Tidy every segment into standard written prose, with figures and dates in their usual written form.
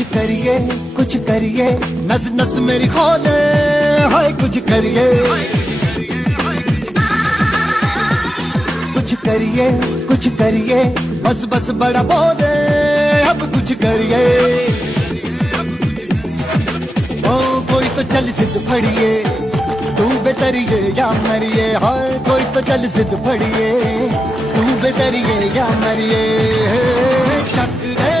कुछ करिए नस नस मेरी खोले हाय कुछ करिए बस बस बड़ा बोले अब कुछ करिए ओ कोई तो चल सिद्ध फड़िए तू बेतरिए या मरिए हाय कोई तो चल सिद्ध फड़िए तू बेतरिए या मरिए शक दे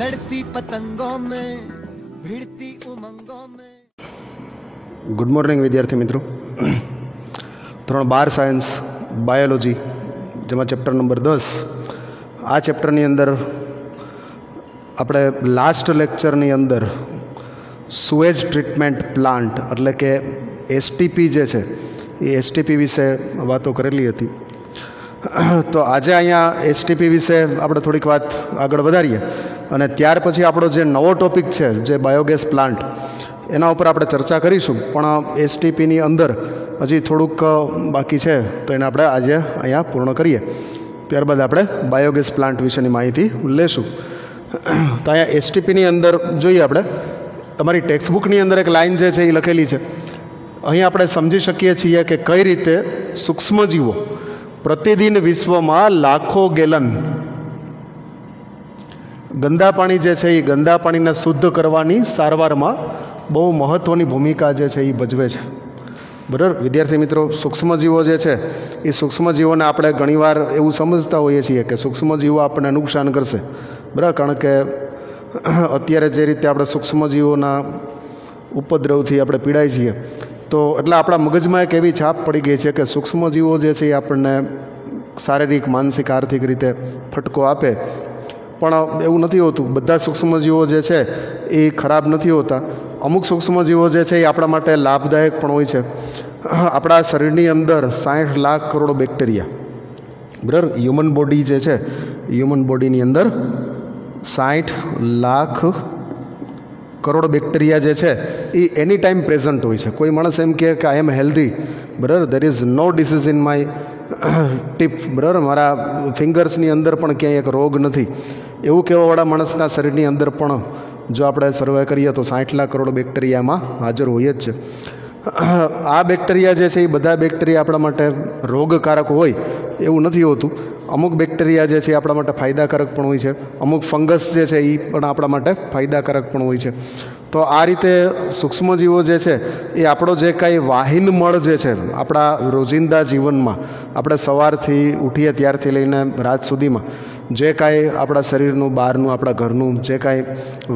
लड़ती पतंगों में भिड़ती उमंगों में। गुड मॉर्निंग विद्यार्थी मित्रों। ધોરણ 12 સાયન્સ બાયોલોજી જેમાં ચેપ્ટર નંબર 10 આ ચેપ્ટરની અંદર આપણે લાસ્ટ લેક્ચરની અંદર સુએજ ટ્રીટમેન્ટ પ્લાન્ટ એટલે કે એસટીપી જે છે એ એસટીપી વિશે વાતો કરેલી હતી। તો આજે અહીંયા એસટીપી વિશે આપણે થોડીક વાત આગળ વધારીએ અને ત્યાર પછી આપણો જે નવો ટોપિક છે જે બાયોગેસ પ્લાન્ટ એના ઉપર આપણે ચર્ચા કરીશું। પણ એસટીપીની અંદર હજી થોડુંક બાકી છે તો એને આપણે આજે અહીંયા પૂર્ણ કરીએ, ત્યારબાદ આપણે બાયોગેસ પ્લાન્ટ વિશેની માહિતી લેશું। તો અહીંયા એસટીપીની અંદર જોઈએ આપણે, તમારી ટેક્સ્ટબુકની અંદર એક લાઇન જે છે એ લખેલી છે। અહીં આપણે સમજી શકીએ છીએ કે કઈ રીતે સૂક્ષ્મજીવો પ્રતિદિન વિશ્વમાં લાખો ગેલન ગંદા પાણી જે છે એ ગંદા પાણીને શુદ્ધ કરવાની સારવારમાં બહુ મહત્ત્વની ભૂમિકા જે છે એ ભજવે છે। બરાબર વિદ્યાર્થી મિત્રો, સૂક્ષ્મજીવો જે છે એ સૂક્ષ્મજીવોને આપણે ઘણીવાર એવું સમજતા હોઈએ છીએ કે સૂક્ષ્મજીવો આપણને નુકસાન કરશે, બરાબર, કારણ કે અત્યારે જે રીતે આપણે સૂક્ષ્મજીવોના ઉપદ્રવથી આપણે પીડાય છીએ તો એટલે આપણા મગજમાં એક એવી છાપ પડી ગઈ છે કે સૂક્ષ્મજીવો જે છે એ આપણને શારીરિક, માનસિક, આર્થિક રીતે ફટકો આપે, પણ એવું નથી હોતું। બધા સૂક્ષ્મજીવો જે છે એ ખરાબ નથી હોતા। અમુક સૂક્ષ્મજીવો જે છે એ આપણા માટે લાભદાયક પણ હોય છે। આપણા શરીરની અંદર 60 લાખ કરોડ બેક્ટેરિયા, બરાબર, હ્યુમન બોડી જે છે, હ્યુમન બોડીની અંદર 60 લાખ કરોડ બેક્ટેરિયા જે છે એ એની ટાઈમ પ્રેઝન્ટ હોય છે। કોઈ માણસ એમ કહે કે આઈ એમ હેલ્ધી, બરાબર, there is no disease in my tip, બરાબર, મારા ફિંગર્સની અંદર પણ ક્યાંય એક રોગ નથી, એવું કહેવાવાળા માણસના શરીરની અંદર પણ જો આપણે સર્વે કરીએ તો 60 લાખ કરોડ બેક્ટેરિયામાં હાજર હોય જ છે। આ બેક્ટેરિયા જે છે એ બધા બેક્ટેરિયા આપણા માટે રોગકારક હોય એવું નથી હોતું। અમુક બેક્ટેરિયા જે છે એ આપણા માટે ફાયદાકારક પણ હોય છે, અમુક ફંગસ જે છે એ પણ આપણા માટે ફાયદાકારક પણ હોય છે। તો આ રીતે સૂક્ષ્મજીવો જે છે એ આપણો જે કાંઈ વાહિન મળ જે છે આપણા રોજિંદા જીવનમાં આપણે સવારથી ઉઠીએ ત્યારથી લઈને રાત સુધીમાં જે કાંઈ આપણા શરીરનું, બહારનું, આપણા ઘરનું જે કાંઈ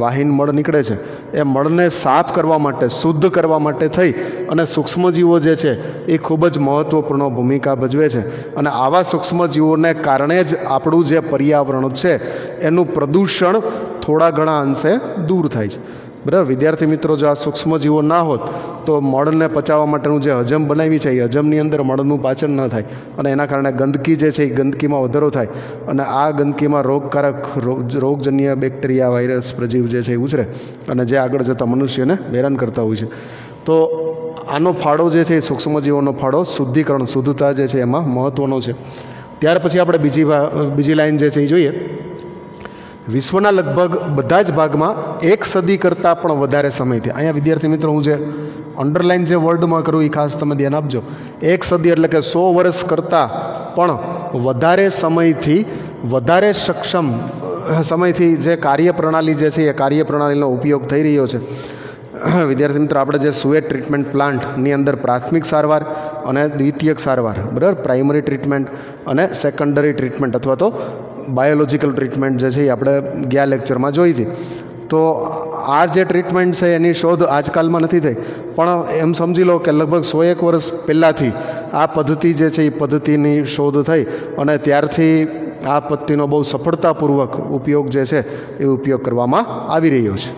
વાહિન મળ નીકળે છે એ મળને સાફ કરવા માટે, શુદ્ધ કરવા માટે થઈ અને સૂક્ષ્મજીવો જે છે એ ખૂબ જ મહત્ત્વપૂર્ણ ભૂમિકા ભજવે છે। અને આવા સૂક્ષ્મજીવોને કારણે જ આપણું જે પર્યાવરણ છે એનું પ્રદૂષણ થોડા ઘણા અંશે દૂર થાય છે, બરાબર વિદ્યાર્થી મિત્રો। જો આ સૂક્ષ્મજીવો ના હોત તો મળને પચાવવા માટેનું જે હજમ બનાવી છે એ હજમની અંદર મળનું પાચન ન થાય અને એના કારણે ગંદકી જે છે એ ગંદકીમાં વધારો થાય અને આ ગંદકીમાં રોગજન્ય બેક્ટેરિયા, વાયરસ, પ્રજીવ જે છે એ ઉછરે અને જે આગળ જતાં મનુષ્યને હેરાન કરતા હોય છે। તો આનો ફાળો જે છે એ સૂક્ષ્મજીવોનો ફાળો શુદ્ધિકરણ, શુદ્ધતા જે છે એમાં મહત્ત્વનો છે। ત્યાર પછી આપણે બીજી લાઈન જે છે એ જોઈએ। વિશ્વના લગભગ બધા જ ભાગમાં 1 સદી કરતાં પણ વધારે સમયથી, અહીંયા વિદ્યાર્થી મિત્રો હું જે અંડરલાઇન જે વર્ડમાં કરું એ ખાસ તમે ધ્યાન આપજો। 1 સદી એટલે કે 100 વર્ષ કરતાં પણ વધારે સમયથી, વધારે સક્ષમ સમયથી જે કાર્યપ્રણાલી જે છે એ કાર્યપ્રણાલીનો ઉપયોગ થઈ રહ્યો છે। વિદ્યાર્થી મિત્રો, આપણે જે સુએજ ટ્રીટમેન્ટ પ્લાન્ટની અંદર પ્રાથમિક સારવાર અને દ્વિતીયક સારવાર, બરાબર, પ્રાઇમરી ટ્રીટમેન્ટ અને સેકન્ડરી ટ્રીટમેન્ટ અથવા તો બાયોલોજિકલ ટ્રીટમેન્ટ જે છે એ આપણે ગયા લેક્ચરમાં જોઈ હતી। તો આ જે ટ્રીટમેન્ટ છે એની શોધ આજકાલમાં નથી થઈ, પણ એમ સમજી લો કે લગભગ 101 વર્ષ પહેલાંથી આ પદ્ધતિ જે છે એ પદ્ધતિની શોધ થઈ અને ત્યારથી આ પદ્ધતિનો બહુ સફળતાપૂર્વક ઉપયોગ જે છે એ ઉપયોગ કરવામાં આવી રહ્યો છે।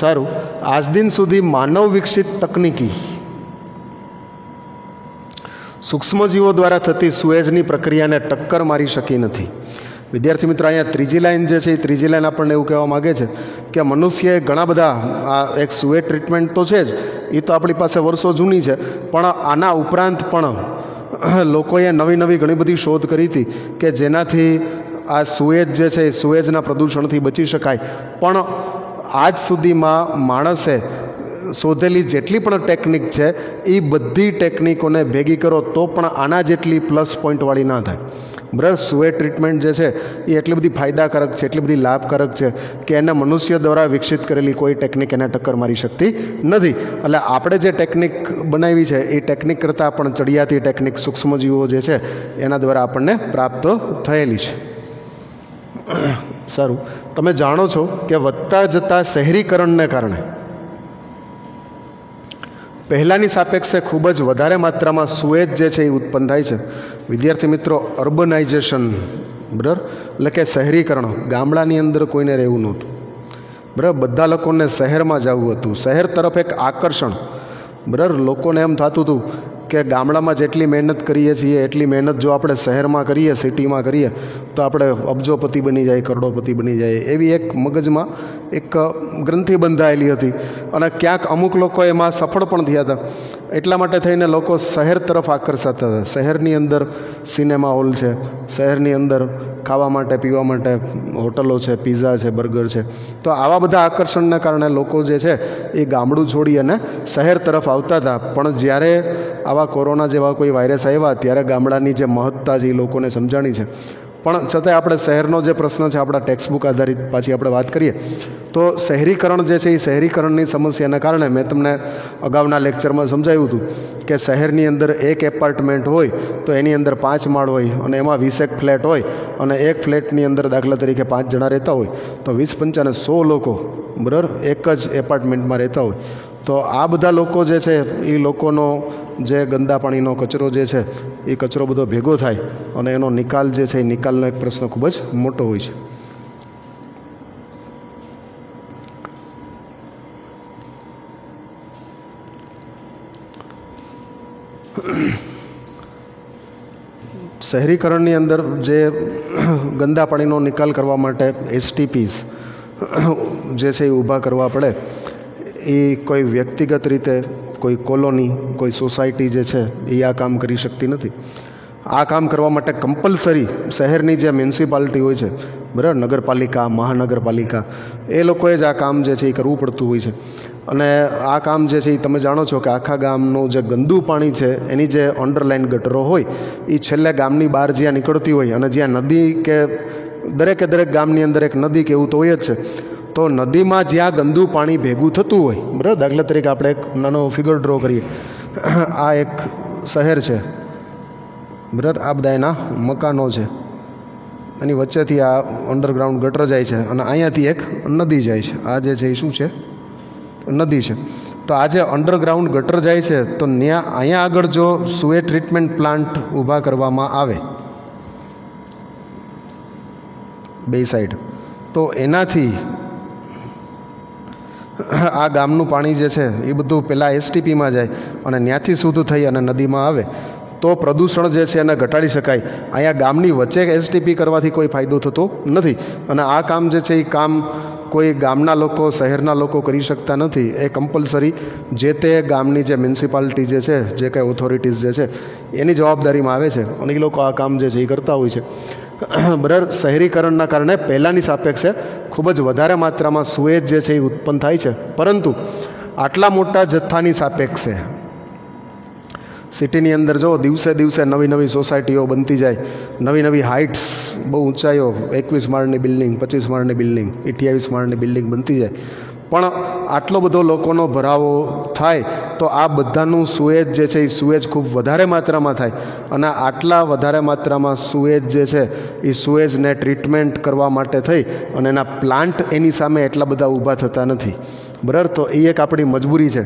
સારું, આજ દિન સુધી માનવ વિકસિત તકનીકી સૂક્ષ્મજીવો દ્વારા થતી સુએઝની પ્રક્રિયાને ટક્કર મારી શકી નથી. વિદ્યાર્થી મિત્રો, અહીંયા ત્રીજી લાઈન જે છે એ ત્રીજી લાઈન આપણને એવું કહેવા માગે છે કે મનુષ્યએ ઘણા બધા આ એક સુએજ ટ્રીટમેન્ટ તો છે જ, એ તો આપણી પાસે વર્ષો જૂની છે, પણ આના ઉપરાંત પણ લોકોએ નવી નવી ઘણી બધી શોધ કરી હતી કે જેનાથી આ સુએજ જે છે એ સુએજના પ્રદૂષણથી બચી શકાય. પણ આજ સુધીમાં માણસે શોધેલી જેટલી પણ ટેકનિક છે એ બધી ટેકનિકોને ભેગી કરો તો પણ આના જેટલી પ્લસ પોઈન્ટવાળી ના થાય. બરાબર, સુએજ ટ્રીટમેન્ટ જે છે એ એટલી બધી ફાયદાકારક છે, એટલી બધી લાભકારક છે કે એને મનુષ્ય દ્વારા વિકસિત કરેલી કોઈ ટેકનિક એને ટક્કર મારી શકતી નથી. એટલે આપણે જે ટેકનિક બનાવી છે એ ટેકનિક કરતાં પણ ચડિયાતી ટેકનિક સૂક્ષ્મજીવો જે છે એના દ્વારા આપણને પ્રાપ્ત થયેલી છે. સારું, તમે જાણો છો કે વધતા જતા શહેરીકરણને કારણે પહેલાંની સાપેક્ષે ખૂબ જ વધારે માત્રામાં સુએજ જે છે એ ઉત્પન્ન થાય છે. વિદ્યાર્થી મિત્રો, અર્બનાઇઝેશન, બરાબર, એટલે કે શહેરીકરણ. ગામડાની અંદર કોઈને રહેવું નહોતું, બરાબર, બધા લોકોને શહેરમાં જવું હતું. શહેર તરફ એક આકર્ષણ, બરાબર. લોકોને એમ થતું હતું કે ગામડામાં જેટલી મહેનત કરીએ છીએ એટલી મહેનત જો આપણે શહેરમાં કરીએ, સિટીમાં કરીએ તો આપણે અબજોપતિ બની જાય, કરોડોપતિ બની જાય, એવી એક મગજમાં એક ગ્રંથિ બંધાયેલી હતી. અને ક્યાંક અમુક લોકો એમાં સફળ પણ થયા હતા. એટલા માટે થઈને લોકો શહેર તરફ આકર્ષાતા હતા. શહેરની અંદર સિનેમા હોલ છે, શહેરની અંદર ખાવા માટે પીવા માટે હોટલો છે, પીઝા છે, બર્ગર છે. તો આવા બધા આકર્ષણને કારણે લોકો જે છે એ ગામડું છોડી અને શહેર તરફ આવતા હતા. પણ જ્યારે આવા કોરોના જેવા કોઈ વાયરસ આવ્યા ત્યારે ગામડાની જે મહત્તા છે એ લોકોને સમજાણી છે. પણ છતાંય આપણે શહેરનો જે પ્રશ્ન છે, આપણા ટેક્સ્ટબુક આધારિત પાછી આપણે વાત કરીએ તો શહેરીકરણ જે છે એ શહેરીકરણની સમસ્યાના કારણે મેં તમને અગાઉના લેક્ચરમાં સમજાવ્યું હતું કે શહેરની અંદર એક એપાર્ટમેન્ટ હોય તો એની અંદર 5 માળ હોય અને એમાં 20 ફ્લેટ હોય અને એક ફ્લેટની અંદર દાખલા તરીકે 5 જણા રહેતા હોય તો 20 5 100 લોકો, બરાબર, એક જ એપાર્ટમેન્ટમાં રહેતા હોય. તો આ બધા લોકો જે છે એ લોકોનો જે ગંદા પાણીનો કચરો જે છે એ કચરો બધો ભેગો થાય અને એનો નિકાલ જે છે એ નિકાલનો એક પ્રશ્ન ખૂબ જ મોટો હોય છે. શહેરીકરણની અંદર જે ગંદા પાણીનો નિકાલ કરવા માટે STPs જે છે એ ઊભા કરવા પડે. એ કોઈ વ્યક્તિગત રીતે, કોઈ કોલોની, કોઈ સોસાયટી જે છે એ આ કામ કરી શકતી નથી. આ કામ કરવા માટે કમ્પલસરી શહેરની જે મ્યુનિસિપાલિટી હોય છે, બરાબર, નગરપાલિકા, મહાનગરપાલિકા, એ લોકોએ જ આ કામ જે છે એ કરવું પડતું હોય છે. અને આ કામ જે છે એ તમે જાણો છો કે આખા ગામનું જે ગંદુ પાણી છે એની જે અંડરલાઇન ગટરો હોય એ છેલ્લે ગામની બહાર જ્યાં નીકળતી હોય અને જ્યાં નદી કે દરેકે દરેક ગામની અંદર એક નદી કે એવું તો હોય જ છે. તો નદીમાં જ્યાં ગંદુ પાણી ભેગું થતું હોય, બરાબર, દાખલા તરીકે આપણે એક નાનો ફિગર ડ્રો કરીએ. આ એક શહેર છે, બરાબર, આ બધા એના મકાનો છે, એની વચ્ચેથી આ અંડરગ્રાઉન્ડ ગટર જાય છે અને અહીંયાથી એક નદી જાય છે. આ જે છે એ શું છે? નદી છે. તો આ જે અંડરગ્રાઉન્ડ ગટર જાય છે તો અહીંયા આગળ જો સુએજ ટ્રીટમેન્ટ પ્લાન્ટ ઊભા કરવામાં આવે બે સાઈડ, તો એનાથી આ ગામનું પાણી જે છે એ બધું પહેલાં STPમાં જાય અને ત્યાંથી શુદ્ધ થઈ અને નદીમાં આવે તો પ્રદૂષણ જે છે એને ઘટાડી શકાય. અહીંયા ગામની વચ્ચે STP કરવાથી કોઈ ફાયદો થતો નથી. અને આ કામ જે છે એ કામ કોઈ ગામના લોકો, શહેરના લોકો કરી શકતા નથી. એ કમ્પલસરી જે તે ગામની જે મ્યુનિસિપાલિટી જે છે, જે કંઈ ઓથોરિટીઝ જે છે એની જવાબદારીમાં આવે છે અને એ લોકો આ કામ જે છે એ કરતા હોય છે. બરાબર, શહેરીકરણના કારણે પહેલાંની સાપેક્ષે ખૂબ જ વધારે માત્રામાં સુએજ જે છે એ ઉત્પન્ન થાય છે. પરંતુ આટલા મોટા જથ્થાની સાપેક્ષે સિટીની અંદર જો દિવસે દિવસે નવી નવી સોસાયટીઓ બનતી જાય, નવી નવી હાઇટ્સ, બહુ ઊંચાઈઓ, 21 માળની બિલ્ડિંગ, 25 માળની બિલ્ડિંગ, 28 માળની બિલ્ડિંગ બનતી જાય, પણ આટલો બધો લોકોનો ભરાવો થાય તો આ બધાનું સુએજ જે છે એ સુએજ ખૂબ વધારે માત્રામાં થાય. અને આટલા વધારે માત્રામાં સુએજ જે છે એ સુએજને ટ્રીટમેન્ટ કરવા માટે થઈ અને એના પ્લાન્ટ એની સામે એટલા બધા ઊભા થતા નથી. બરાબર, તો એ એક આપણી મજબૂરી છે.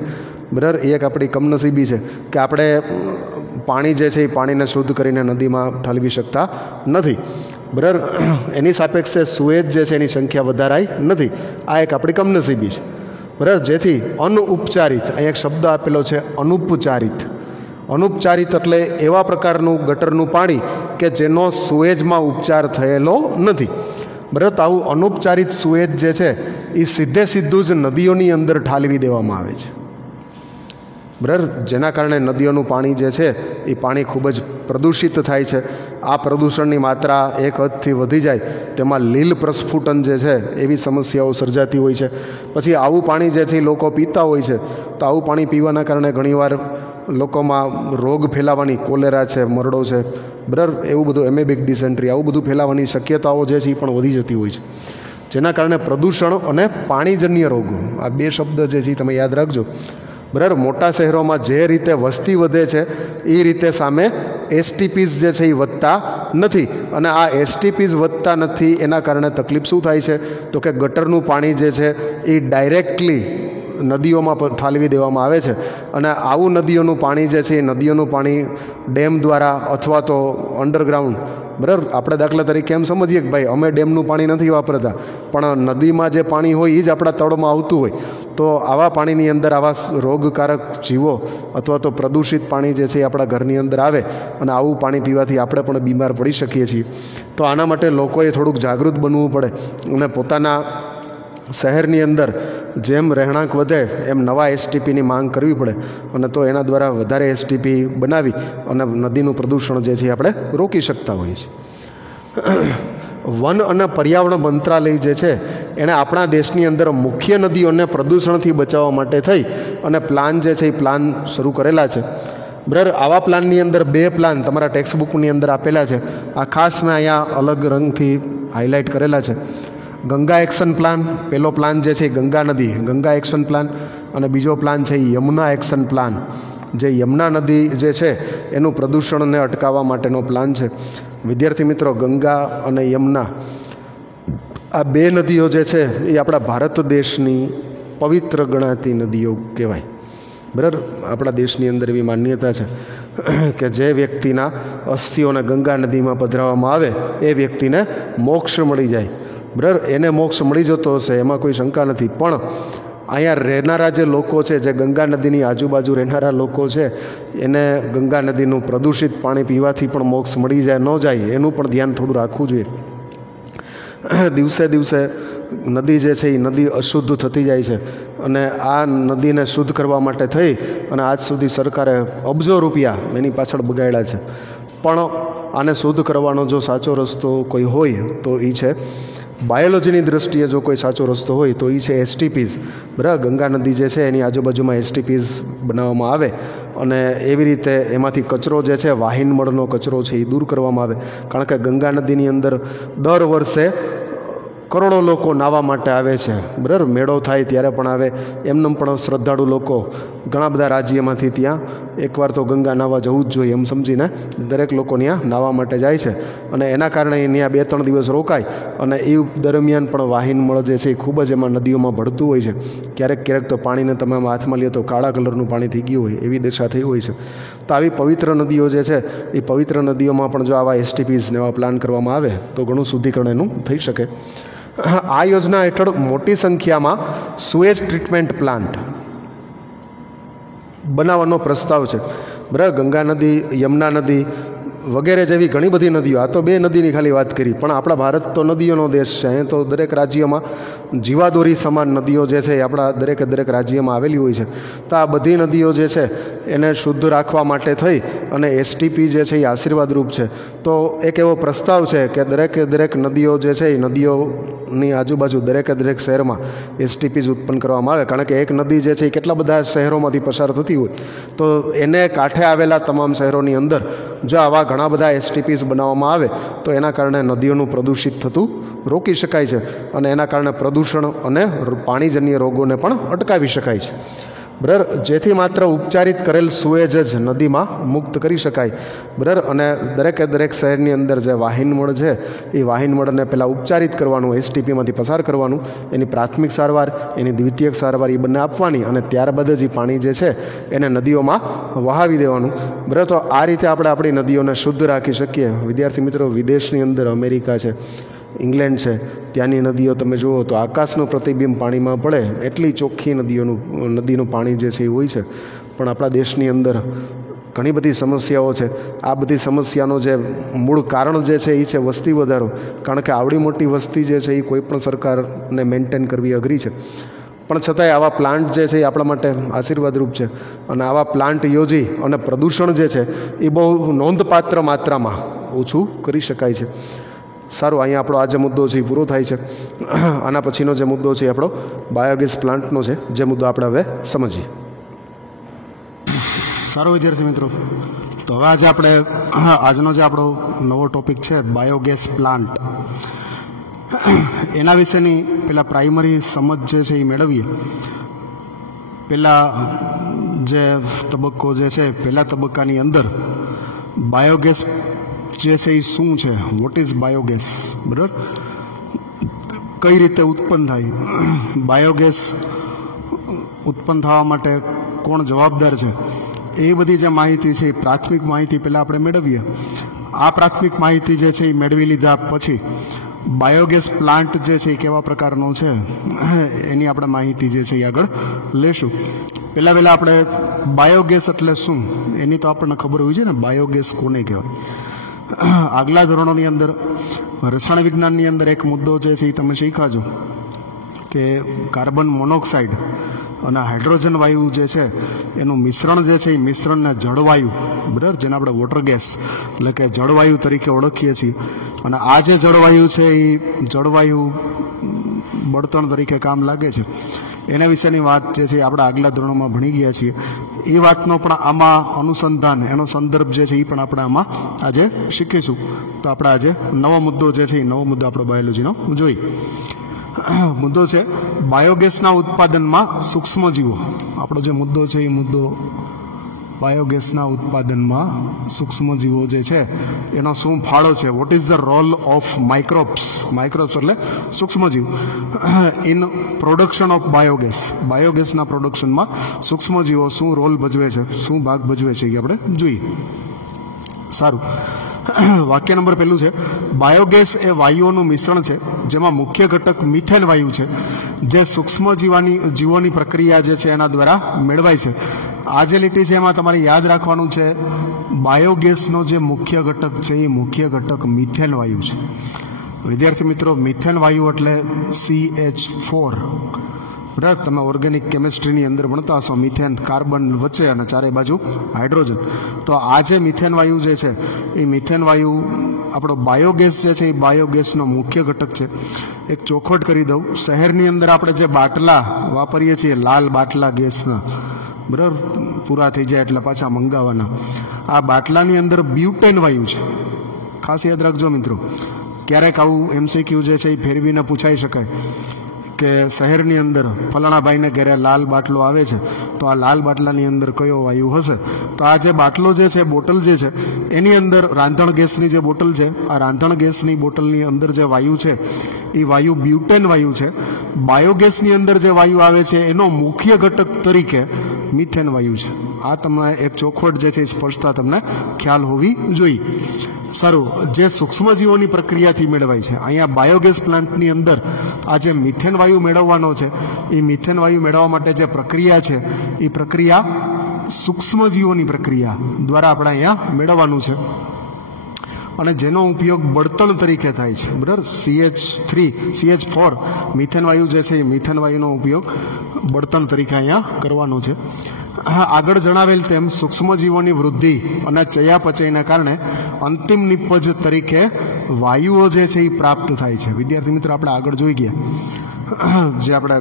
બરાબર, એ એક આપણી કમનસીબી છે કે આપણે પાણી જે છે એ પાણીને શુદ્ધ કરીને નદીમાં ઠાલવી શકતા નથી. બરાબર, એની સાપેક્ષે સુએજ જે છે એની સંખ્યા વધારાઈ નથી. આ એક આપણી કમનસીબી છે. બરાબર, જેથી અનઉપચારિત, અહીંયા એક શબ્દ આપેલો છે અનુપચારિત. અનુપચારિત એટલે એવા પ્રકારનું ગટરનું પાણી કે જેનો સુએજમાં ઉપચાર થયેલો નથી. બરાબર, તો આવું અનુપચારિત સુએજ જે છે એ સીધું જ નદીઓની અંદર ઠાલવી દેવામાં આવે છે. બરાબર, જેના કારણે નદીઓનું પાણી જે છે એ પાણી ખૂબ જ પ્રદૂષિત થાય છે. આ પ્રદૂષણની માત્રા એક હદથી વધી જાય તેમાં લીલ પ્રસ્ફુટન જે છે એવી સમસ્યાઓ સર્જાતી હોય છે. પછી આવું પાણી જે છે એ લોકો પીતા હોય છે, તો આવું પાણી પીવાના કારણે ઘણીવાર લોકોમાં રોગ ફેલાવાની, કોલેરા છે, મરડો છે, બરાબર, એવું બધું એમેબિક ડિસેન્ટ્રી, આવું બધું ફેલાવાની શક્યતાઓ જે છે એ પણ વધી જતી હોય છે. જેના કારણે પ્રદૂષણ અને પાણીજન્ય રોગો, આ બે શબ્દ જે છે તમે યાદ રાખજો. બરાબર, મોટા શહેરોમાં જે રીતે વસ્તી વધે છે એ રીતે સામે એસટીપીઝ જે છે એ વધતા નથી. અને આ એસટીપીઝ વધતા નથી એના કારણે તકલીફ શું થાય છે તો કે ગટરનું પાણી જે છે એ ડાયરેક્ટલી નદીઓમાં ઠાલવી દેવામાં આવે છે. અને આવું નદીઓનું પાણી જે છે એ નદીઓનું પાણી ડેમ દ્વારા અથવા તો અંડરગ્રાઉન્ડ, બરાબર, આપણે દાખલા તરીકે એમ સમજીએ કે ભાઈ અમે ડેમનું પાણી નથી વાપરતા, પણ નદીમાં જે પાણી હોય એ જ આપણા તળમાં આવતું હોય, તો આવા પાણીની અંદર આવા રોગકારક જીવો અથવા તો પ્રદૂષિત પાણી જે છે એ આપણા ઘરની અંદર આવે અને આવું પાણી પીવાથી આપણે પણ બીમાર પડી શકીએ છીએ. તો આના માટે લોકોએ થોડુંક જાગૃત બનવું પડે અને પોતાના શહેરની અંદર જેમ રહેણાંક વધે એમ નવા એસટીપીની માંગ કરવી પડે અને તો એના દ્વારા વધારે એસટીપી બનાવી અને નદીનું પ્રદૂષણ જે છે આપણે રોકી શકતા હોઈએ છીએ. વન અને પર્યાવરણ મંત્રાલય જે છે એણે આપણા દેશની અંદર મુખ્ય નદીઓને પ્રદૂષણથી બચાવવા માટે થઈ અને પ્લાન જે છે એ પ્લાન શરૂ કરેલા છે. બરાબર, આવા પ્લાનની અંદર 2 પ્લાન તમારા ટેક્સ્ટ બુકની અંદર આપેલા છે. આ ખાસ મેં અહીંયા અલગ રંગથી હાઇલાઇટ કરેલા છે. ગંગા એક્શન પ્લાન, પહેલો પ્લાન જે છે ગંગા નદી, ગંગા એક્શન પ્લાન, અને બીજો પ્લાન છે યમુના એક્શન પ્લાન, જે યમુના નદી જે છે એનું પ્રદૂષણને અટકાવવા માટેનો પ્લાન છે. વિદ્યાર્થી મિત્રો, ગંગા અને યમુના આ 2 નદીઓ જે છે એ આપણા ભારત દેશની પવિત્ર ગણાતી નદીઓ કહેવાય. બરાબર, આપણા દેશની અંદર એવી માન્યતા છે કે જે વ્યક્તિના અસ્થિઓને ગંગા નદીમાં પધરાવવામાં આવે એ વ્યક્તિને મોક્ષ મળી જાય. બરાબર, એને મોક્ષ મળી જતો હશે એમાં કોઈ શંકા નથી, પણ અહીંયા રહેનારા જે લોકો છે, જે ગંગા નદીની આજુબાજુ રહેનારા લોકો છે, એને ગંગા નદીનું પ્રદૂષિત પાણી પીવાથી પણ મોક્ષ મળી જાય ન જાય એનું પણ ધ્યાન થોડું રાખવું જોઈએ. દિવસે દિવસે નદી જે છે એ નદી અશુદ્ધ થતી જાય છે અને આ નદીને શુદ્ધ કરવા માટે થઈ અને આજ સુધી સરકારે અબજો રૂપિયા એની પાછળ બગાડ્યા છે. પણ આને શુદ્ધ કરવાનો જો સાચો રસ્તો કોઈ હોય તો એ છે, બાયોલોજીની દૃષ્ટિએ જો કોઈ સાચો રસ્તો હોય તો એ છે એસટીપીઝ. બરાબર, ગંગા નદી જે છે એની આજુબાજુમાં એસટીપીઝ બનાવવામાં આવે અને એવી રીતે એમાંથી કચરો જે છે, વાહિન મળનો કચરો છે એ દૂર કરવામાં આવે. કારણ કે ગંગા નદીની અંદર દર વર્ષે કરોડો લોકો નાહવા માટે આવે છે. બરાબર, મેળો થાય ત્યારે પણ આવે, એમને પણ શ્રદ્ધાળુ લોકો ઘણા બધા રાજ્યમાંથી ત્યાં એકવાર તો ગંગા નાહવા જવું જ જોઈએ એમ સમજીને દરેક લોકો ત્યાં નાહવા માટે જાય છે. અને એના કારણે ત્યાં 2-3 દિવસ રોકાય અને એ દરમિયાન પણ વાહિન મળ જે છે એ ખૂબ જ એમાં નદીઓમાં ભળતું હોય છે. ક્યારેક ક્યારેક તો પાણીને તમે હાથમાં લ્યો તો કાળા કલરનું પાણી થઈ ગયું હોય એવી દશા થઈ હોય છે. તો આવી પવિત્ર નદીઓ જે છે એ પવિત્ર નદીઓમાં પણ જો આવા એસટીપીઝને એવા પ્લાન કરવામાં આવે તો ઘણું શુદ્ધિકરણ એનું થઈ શકે. આ યોજના હેઠળ મોટી સંખ્યામાં સુએજ ટ્રીટમેન્ટ પ્લાન્ટ બનાવવાનો પ્રસ્તાવ છે. બરાબર, ગંગા નદી, યમુના નદી વગેરે જેવી ઘણી બધી નદીઓ, આ તો 2 નદીની ખાલી વાત કરી, પણ આપણા ભારત તો નદીઓનો દેશ છે. અહીં તો દરેક રાજ્યમાં જીવાદોરી સમાન નદીઓ જે છે એ આપણા દરેક રાજ્યમાં આવેલી હોય છે. તો આ બધી નદીઓ જે છે એને શુદ્ધ રાખવા માટે થઈ અને એસટીપી જે છે એ આશીર્વાદરૂપ છે. તો એક એવો પ્રસ્તાવ છે કે દરેક નદીઓ જે છે એ નદીઓની આજુબાજુ દરેક શહેરમાં એસટીપીઝ ઉત્પન્ન કરવામાં આવે. કારણ કે એક નદી જે છે એ કેટલા બધા શહેરોમાંથી પસાર થતી હોય, તો એને કાંઠે આવેલા તમામ શહેરોની અંદર જો આવા ઘણા બધા એસટીપીઝ બનાવવામાં આવે તો એના કારણે નદીઓનું પ્રદૂષિત થતું રોકી શકાય છે અને એના કારણે પ્રદૂષણ અને પાણીજન્ય રોગોને પણ અટકાવી શકાય છે. બરાબર, જેથી માત્ર ઉપચારિત કરેલ સુએજ જ નદીમાં મુક્ત કરી શકાય. બરાબર, અને દરેક શહેરની અંદર જે વાહિનમળ છે એ વાહિનમળને પહેલાં ઉપચારિત કરવાનું, એસટીપીમાંથી પસાર કરવાનું, એની પ્રાથમિક સારવાર, એની દ્વિતીયક સારવાર એ બંને આપવાની અને ત્યારબાદ જ એ પાણી જે છે એને નદીઓમાં વહાવી દેવાનું. બરાબર, તો આ રીતે આપણે આપણી નદીઓને શુદ્ધ રાખી શકીએ. વિદ્યાર્થી મિત્રો, વિદેશની અંદર અમેરિકા છે, ઇંગ્લેન્ડ છે, ત્યાંની નદીઓ તમે જુઓ તો આકાશનું પ્રતિબિંબ પાણીમાં પડે એટલી ચોખ્ખી નદીનું પાણી જે છે એ હોય છે. પણ આપણા દેશની અંદર ઘણી બધી સમસ્યાઓ છે. આ બધી સમસ્યાનો જે મૂળ કારણ જે છે એ છે વસ્તી વધારો. કારણ કે આવડી મોટી વસ્તી જે છે એ કોઈ પણ સરકારને મેન્ટેન કરવી અઘરી છે. પણ છતાંય આવા પ્લાન્ટ જે છે એ આપણા માટે આશીર્વાદરૂપ છે. અને આવા પ્લાન્ટ યોજી અને પ્રદૂષણ જે છે એ બહુ નોંધપાત્ર માત્રામાં ઓછું કરી શકાય છે. સારું, અહીંયા આપણો આ જે મુદ્દો છે એ પૂરો થાય છે. આના પછીનો જે મુદ્દો છે એ આપણો બાયોગેસ પ્લાન્ટનો છે, જે મુદ્દો આપણે હવે સમજીએ. સારો વિદ્યાર્થી મિત્રો, તો હવે આજે આપણે આજનો જે આપણો નવો ટોપિક છે બાયોગેસ પ્લાન્ટ, એના વિશેની પેલા પ્રાઇમરી સમજ જે છે એ મેળવીએ. પેલા જે તબક્કો જે છે, પહેલા તબક્કાની અંદર બાયોગેસ જે છે એ શું છે, વોટ ઇઝ બાયોગેસ, બરાબર, કઈ રીતે ઉત્પન્ન થાય, બાયોગેસ ઉત્પન્ન થવા માટે કોણ જવાબદાર છે, એ બધી જે માહિતી છે એ પ્રાથમિક માહિતી પહેલાં આપણે મેળવીએ. આ પ્રાથમિક માહિતી જે છે એ મેળવી લીધા પછી બાયોગેસ પ્લાન્ટ જે છે એ કેવા પ્રકારનો છે એની આપણે માહિતી જે છે એ આગળ લેશું. પહેલાં આપણે બાયોગેસ એટલે શું એની તો આપણને ખબર હોવી જોઈએ ને, બાયોગેસ કોને કહેવાય. આગલા ધોરણોની અંદર રસાયણ વિજ્ઞાનની અંદર એક મુદ્દો જે છે એ તમે શીખ્યા છો કે કાર્બન મોનોક્સાઇડ અને હાઇડ્રોજન વાયુ જે છે એનું મિશ્રણ જે છે એ મિશ્રણને જળવાયુ, બરાબર, જેને આપણે વોટર ગેસ એટલે કે જળવાયુ તરીકે ઓળખીએ છીએ. અને આ જે જળવાયુ છે એ જળવાયુ બળતણ તરીકે કામ લાગે છે. એના વિશેની વાત જે છે આપણે આગલા ધોરણોમાં ભણી ગયા છીએ. એ વાતનો પણ આમાં અનુસંધાન, એનો સંદર્ભ જે છે એ પણ આપણે આમાં આજે શીખીશું. તો આપણે આજે નવો મુદ્દો જે છે એ નવો મુદ્દો આપણો બાયોલોજીનો જોઈએ. મુદ્દો છે બાયોગેસના ઉત્પાદનમાં સૂક્ષ્મજીવો. આપણો જે મુદ્દો છે એ મુદ્દો બાયોગેસના ઉત્પાદનમાં સૂક્ષ્મજીવો જે છે એનો શું ફાળો છે, what is the role of microbes, microbes એટલે સૂક્ષ્મજીવ, ઇન પ્રોડક્શન ઓફ બાયોગેસ, બાયોગેસના પ્રોડક્શનમાં સૂક્ષ્મજીવો શું રોલ ભજવે છે, શું ભાગ ભજવે છે એ આપણે જોઈએ. સારું, વાક્ય નંબર પહેલું છે, બાયોગેસ એ વાયુઓનું મિશ્રણ છે જેમાં મુખ્ય ઘટક મિથેન વાયુ છે જે સૂક્ષ્મ જીવોની પ્રક્રિયા જે છે એના દ્વારા મેળવાય છે. આ જે લીટી છે એમાં તમારે યાદ રાખવાનું છે બાયોગેસનો જે મુખ્ય ઘટક છે એ મુખ્ય ઘટક મિથેન વાયુ છે. વિદ્યાર્થી મિત્રો, મિથેન વાયુ એટલે CH4, બરાબર. તમે ઓર્ગેનિક કેમિસ્ટ્રીની અંદર ભણતા હશો, મિથેન કાર્બન વચ્ચે અને ચારે બાજુ હાઇડ્રોજન. તો આ જે મિથેન વાયુ જે છે એ મિથેન વાયુ આપણો બાયોગેસ જે છે એ બાયોગેસનો મુખ્ય ઘટક છે. એક ચોખવટ કરી દઉં, શહેરની અંદર આપણે જે બાટલા વાપરીએ છીએ, લાલ બાટલા ગેસના, બરાબર, પૂરા થઈ જાય એટલે પાછા મંગાવવાના, આ બાટલાની અંદર બ્યુટેન વાયુ છે. ખાસ યાદ રાખજો મિત્રો, ક્યારેક આવું MCQ જે છે એ ફેરવીને પૂછાઈ શકાય કે શહેરની અંદર ફલાણા ભાઈને ઘરે લાલ બાટલો આવે છે, તો આ લાલ બાટલાની અંદર કયો વાયુ હશે? તો આ જે બાટલો જે છે, બોટલ જે છે, એની અંદર રાંધણ ગેસની જે બોટલ છે, આ રાંધણ ગેસની બોટલની અંદર જે વાયુ છે એ વાયુ બ્યુટેન વાયુ છે. બાયોગેસની અંદર જે વાયુ આવે છે એનો મુખ્ય ઘટક તરીકે મિથેન વાયુ છે. આ તમને એક ચોખવટ જે છે એ સ્પષ્ટતા તમને ખ્યાલ હોવી જોઈએ. સારું, જે સૂક્ષ્મજીવોની પ્રક્રિયાથી મેળવાય છે, અહીંયા બાયોગેસ પ્લાન્ટની અંદર આ જે મિથેન વાયુ મેળવવાનો છે એ મિથેન વાયુ મેળવવા માટે જે પ્રક્રિયા છે એ પ્રક્રિયા સૂક્ષ્મજીવોની પ્રક્રિયા દ્વારા આપણે અહીંયા મેળવવાનું છે. અને જેનો ઉપયોગ બળતણ તરીકે થાય છે, બરાબર. CH4 મિથેન વાયુ જે છે એ મિથેન વાયુનો ઉપયોગ બળતણ તરીકે અહીંયા કરવાનો છે. આગળ જણાવેલ તેમ સૂક્ષ્મજીવોની વૃદ્ધિ અને ચયાપચયને કારણે અંતિમ નિપજ તરીકે વાયુઓ જે છે એ પ્રાપ્ત થાય છે. વિદ્યાર્થી મિત્રો, આપણે આગળ જોઈ ગયા જે આપણે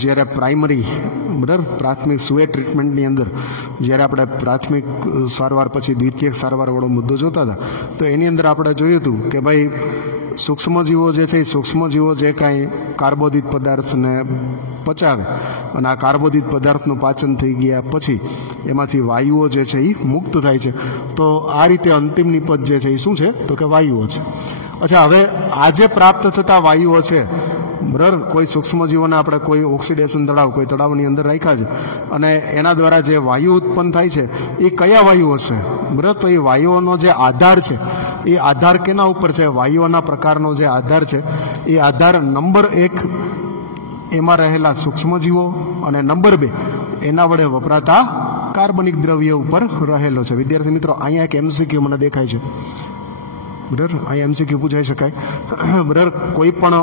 જ્યારે પ્રાઇમરી, બરાબર, પ્રાથમિક સુએ ટ્રીટમેન્ટની અંદર જ્યારે આપણે પ્રાથમિક સારવાર પછી દ્વિતીયક સારવારવાળો મુદ્દો જોતા હતા, તો એની અંદર આપણે જોયું હતું કે ભાઈ સૂક્ષ્મજીવો જે છે એ સૂક્ષ્મજીવો જે કાંઈ કાર્બોદિત પદાર્થને પચાવે અને આ કાર્બોદિત પદાર્થનું પાચન થઈ ગયા પછી એમાંથી વાયુઓ જે છે એ મુક્ત થાય છે. તો આ રીતે અંતિમ નિપજ જે છે એ શું છે? તો કે વાયુઓ છે. અચ્છા, હવે આ જે પ્રાપ્ત થતા વાયુઓ છે, બરાબર, કોઈ સૂક્ષ્મજીવોને આપણે કોઈ ઓક્સિડેશન તળાવ, કોઈ તળાવની અંદર રાખ્યા છે અને એના દ્વારા જે વાયુ ઉત્પન્ન થાય છે એ કયા વાયુઓ છે, બરાબર. તો એ વાયુઓનો જે આધાર છે એ આધાર કેના ઉપર છે? વાયુઓના પ્રકારનો જે આધાર છે એ આધાર નંબર 1 એમાં રહેલા સૂક્ષ્મજીવો અને નંબર 2 એના વડે વપરાતા કાર્બનિક દ્રવ્ય ઉપર રહેલો છે. વિદ્યાર્થી મિત્રો, અહીંયા એક MCQ મને દેખાય છે. બરાબર, અહીંયા MCQ પૂછાઈ શકાય. બરાબર, કોઈ પણ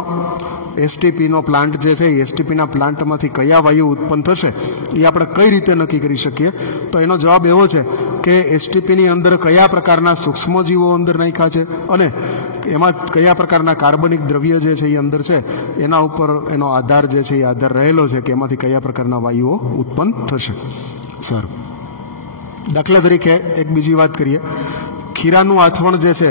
એસટીપીનો પ્લાન્ટ જે છે, એસટીપીના પ્લાન્ટમાંથી કયા વાયુ ઉત્પન્ન થશે એ આપણે કઈ રીતે નક્કી કરી શકીએ? તો એનો જવાબ એવો છે કે એસટીપીની અંદર કયા પ્રકારના સૂક્ષ્મજીવો અંદર નાખ્યા છે અને એમાં કયા પ્રકારના કાર્બનિક દ્રવ્ય જે છે એ અંદર છે એના ઉપર એનો આધાર જે છે એ આધાર રહેલો છે કે એમાંથી કયા પ્રકારના વાયુઓ ઉત્પન્ન થશે. સારું, દાખલા તરીકે એક બીજી વાત કરીએ. ખીરાનું આથવણ જે છે,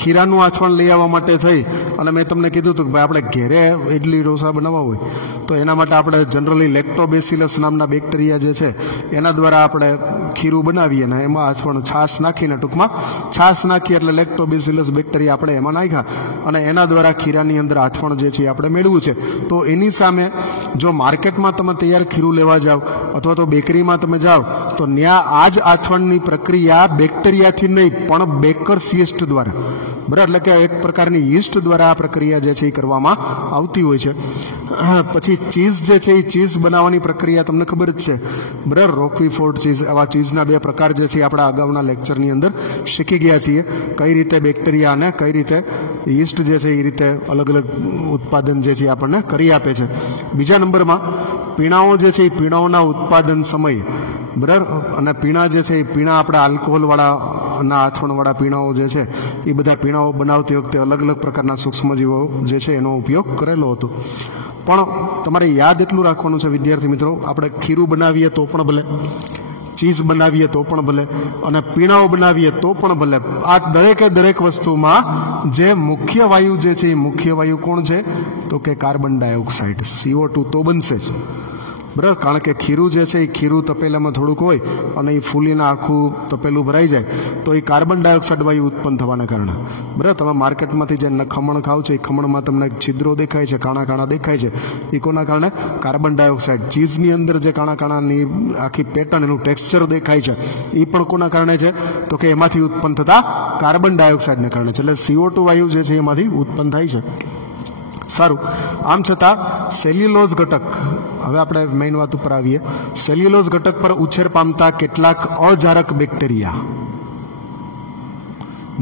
ખીરાનું આથવણ લઈ આવવા માટે થઈ અને મેં તમને કીધું હતું કે ભાઈ આપણે ઘેરે ઇડલી ઢોસા બનાવવા હોય તો એના માટે આપણે જનરલી લેક્ટોબેસિલસ નામના બેક્ટેરિયા જે છે એના દ્વારા આપણે ખીરું બનાવીએ અને એમાં આથવણ છાશ નાખીને, ટૂંકમાં છાશ નાખીએ એટલે લેક્ટોબેસિલસ બેક્ટેરિયા આપણે એમાં નાખ્યા અને એના દ્વારા ખીરાની અંદર આથવણ જે છે આપણે મેળવ્યું છે. તો એની સામે જો માર્કેટમાં તમે તૈયાર ખીરું લેવા જાઓ અથવા તો બેકરીમાં તમે જાઓ તો ત્યાં આ જ આથવણની પ્રક્રિયા બેક્ટેરિયાથી નહીં પણ બેકર્સ યીસ્ટ દ્વારા, બરાબર, એટલે કે એક પ્રકારની યીસ્ટ દ્વારા આ પ્રક્રિયા જે છે એ કરવામાં આવતી હોય છે. પછી ચીઝ જે છે એ ચીઝ બનાવવાની પ્રક્રિયા તમને ખબર જ છે, બરાબર. રોકવીફોર્ડ ચીઝ, આવા ચીઝના 2 પ્રકાર જે છે આપણા અગાઉના લેક્ચરની અંદર શીખી ગયા છીએ, કઈ રીતે બેક્ટેરિયા અને કઈ રીતે યીસ્ટ જે છે એ રીતે અલગ અલગ ઉત્પાદન જે છે આપણને કરી આપે છે. બીજા નંબરમાં પીણાઓ જે છે એ પીણાઓના ઉત્પાદન સમયે, બરાબર, અને પીણા જે છે એ પીણા આપણે આલ્કોહોલવાળા ના આથવણવાળા પીણાઓ જે છે એ બધા પીણાઓ બનાવતી વખતે અલગ અલગ પ્રકારના સૂક્ષ્મજીવો જે છે એનો ઉપયોગ કરેલો હતો. પણ તમારે યાદ એટલું રાખવાનું છે વિદ્યાર્થી મિત્રો, આપણે ખીરું બનાવીએ તો પણ ભલે, ચીઝ બનાવીએ તો પણ ભલે અને પીણાઓ બનાવીએ તો પણ ભલે, આ દરેકે દરેક વસ્તુમાં જે મુખ્ય વાયુ જે છે એ મુખ્ય વાયુ કોણ છે? તો કે કાર્બન ડાયોક્સાઇડ, CO2 તો બનશે જ, બરાબર. કારણ કે ખીરું જે છે એ ખીરું તપેલામાં થોડુંક હોય અને એ ફૂલીને આખું તપેલું ભરાઈ જાય તો એ કાર્બન ડાયોક્સાઇડ વાયુ ઉત્પન્ન થવાના કારણે, બરાબર. તમે માર્કેટમાંથી જે ખમણ ખાવ છો એ ખમણમાં તમને છિદ્રો દેખાય છે, કાણા કાણા દેખાય છે, એ કોના કારણે? Carbon dioxide. ચીઝની અંદર જે કાણા કાણાની આખી પેટર્ન, એનું ટેક્સચર દેખાય છે એ પણ કોના કારણે છે? તો કે એમાંથી ઉત્પન્ન થતા કાર્બન ડાયોક્સાઇડને કારણે છે. એટલે CO2 વાયુ જે છે એમાંથી ઉત્પન્ન થાય છે. સારું, આમ છતાં સેલ્યુલોઝ ઘટક, હવે આપણે મેઇન વાત ઉપર આવીએ. સેલ્યુલોઝ ઘટક પર ઉછેર પામતા કેટલાક અજારક બેક્ટેરિયા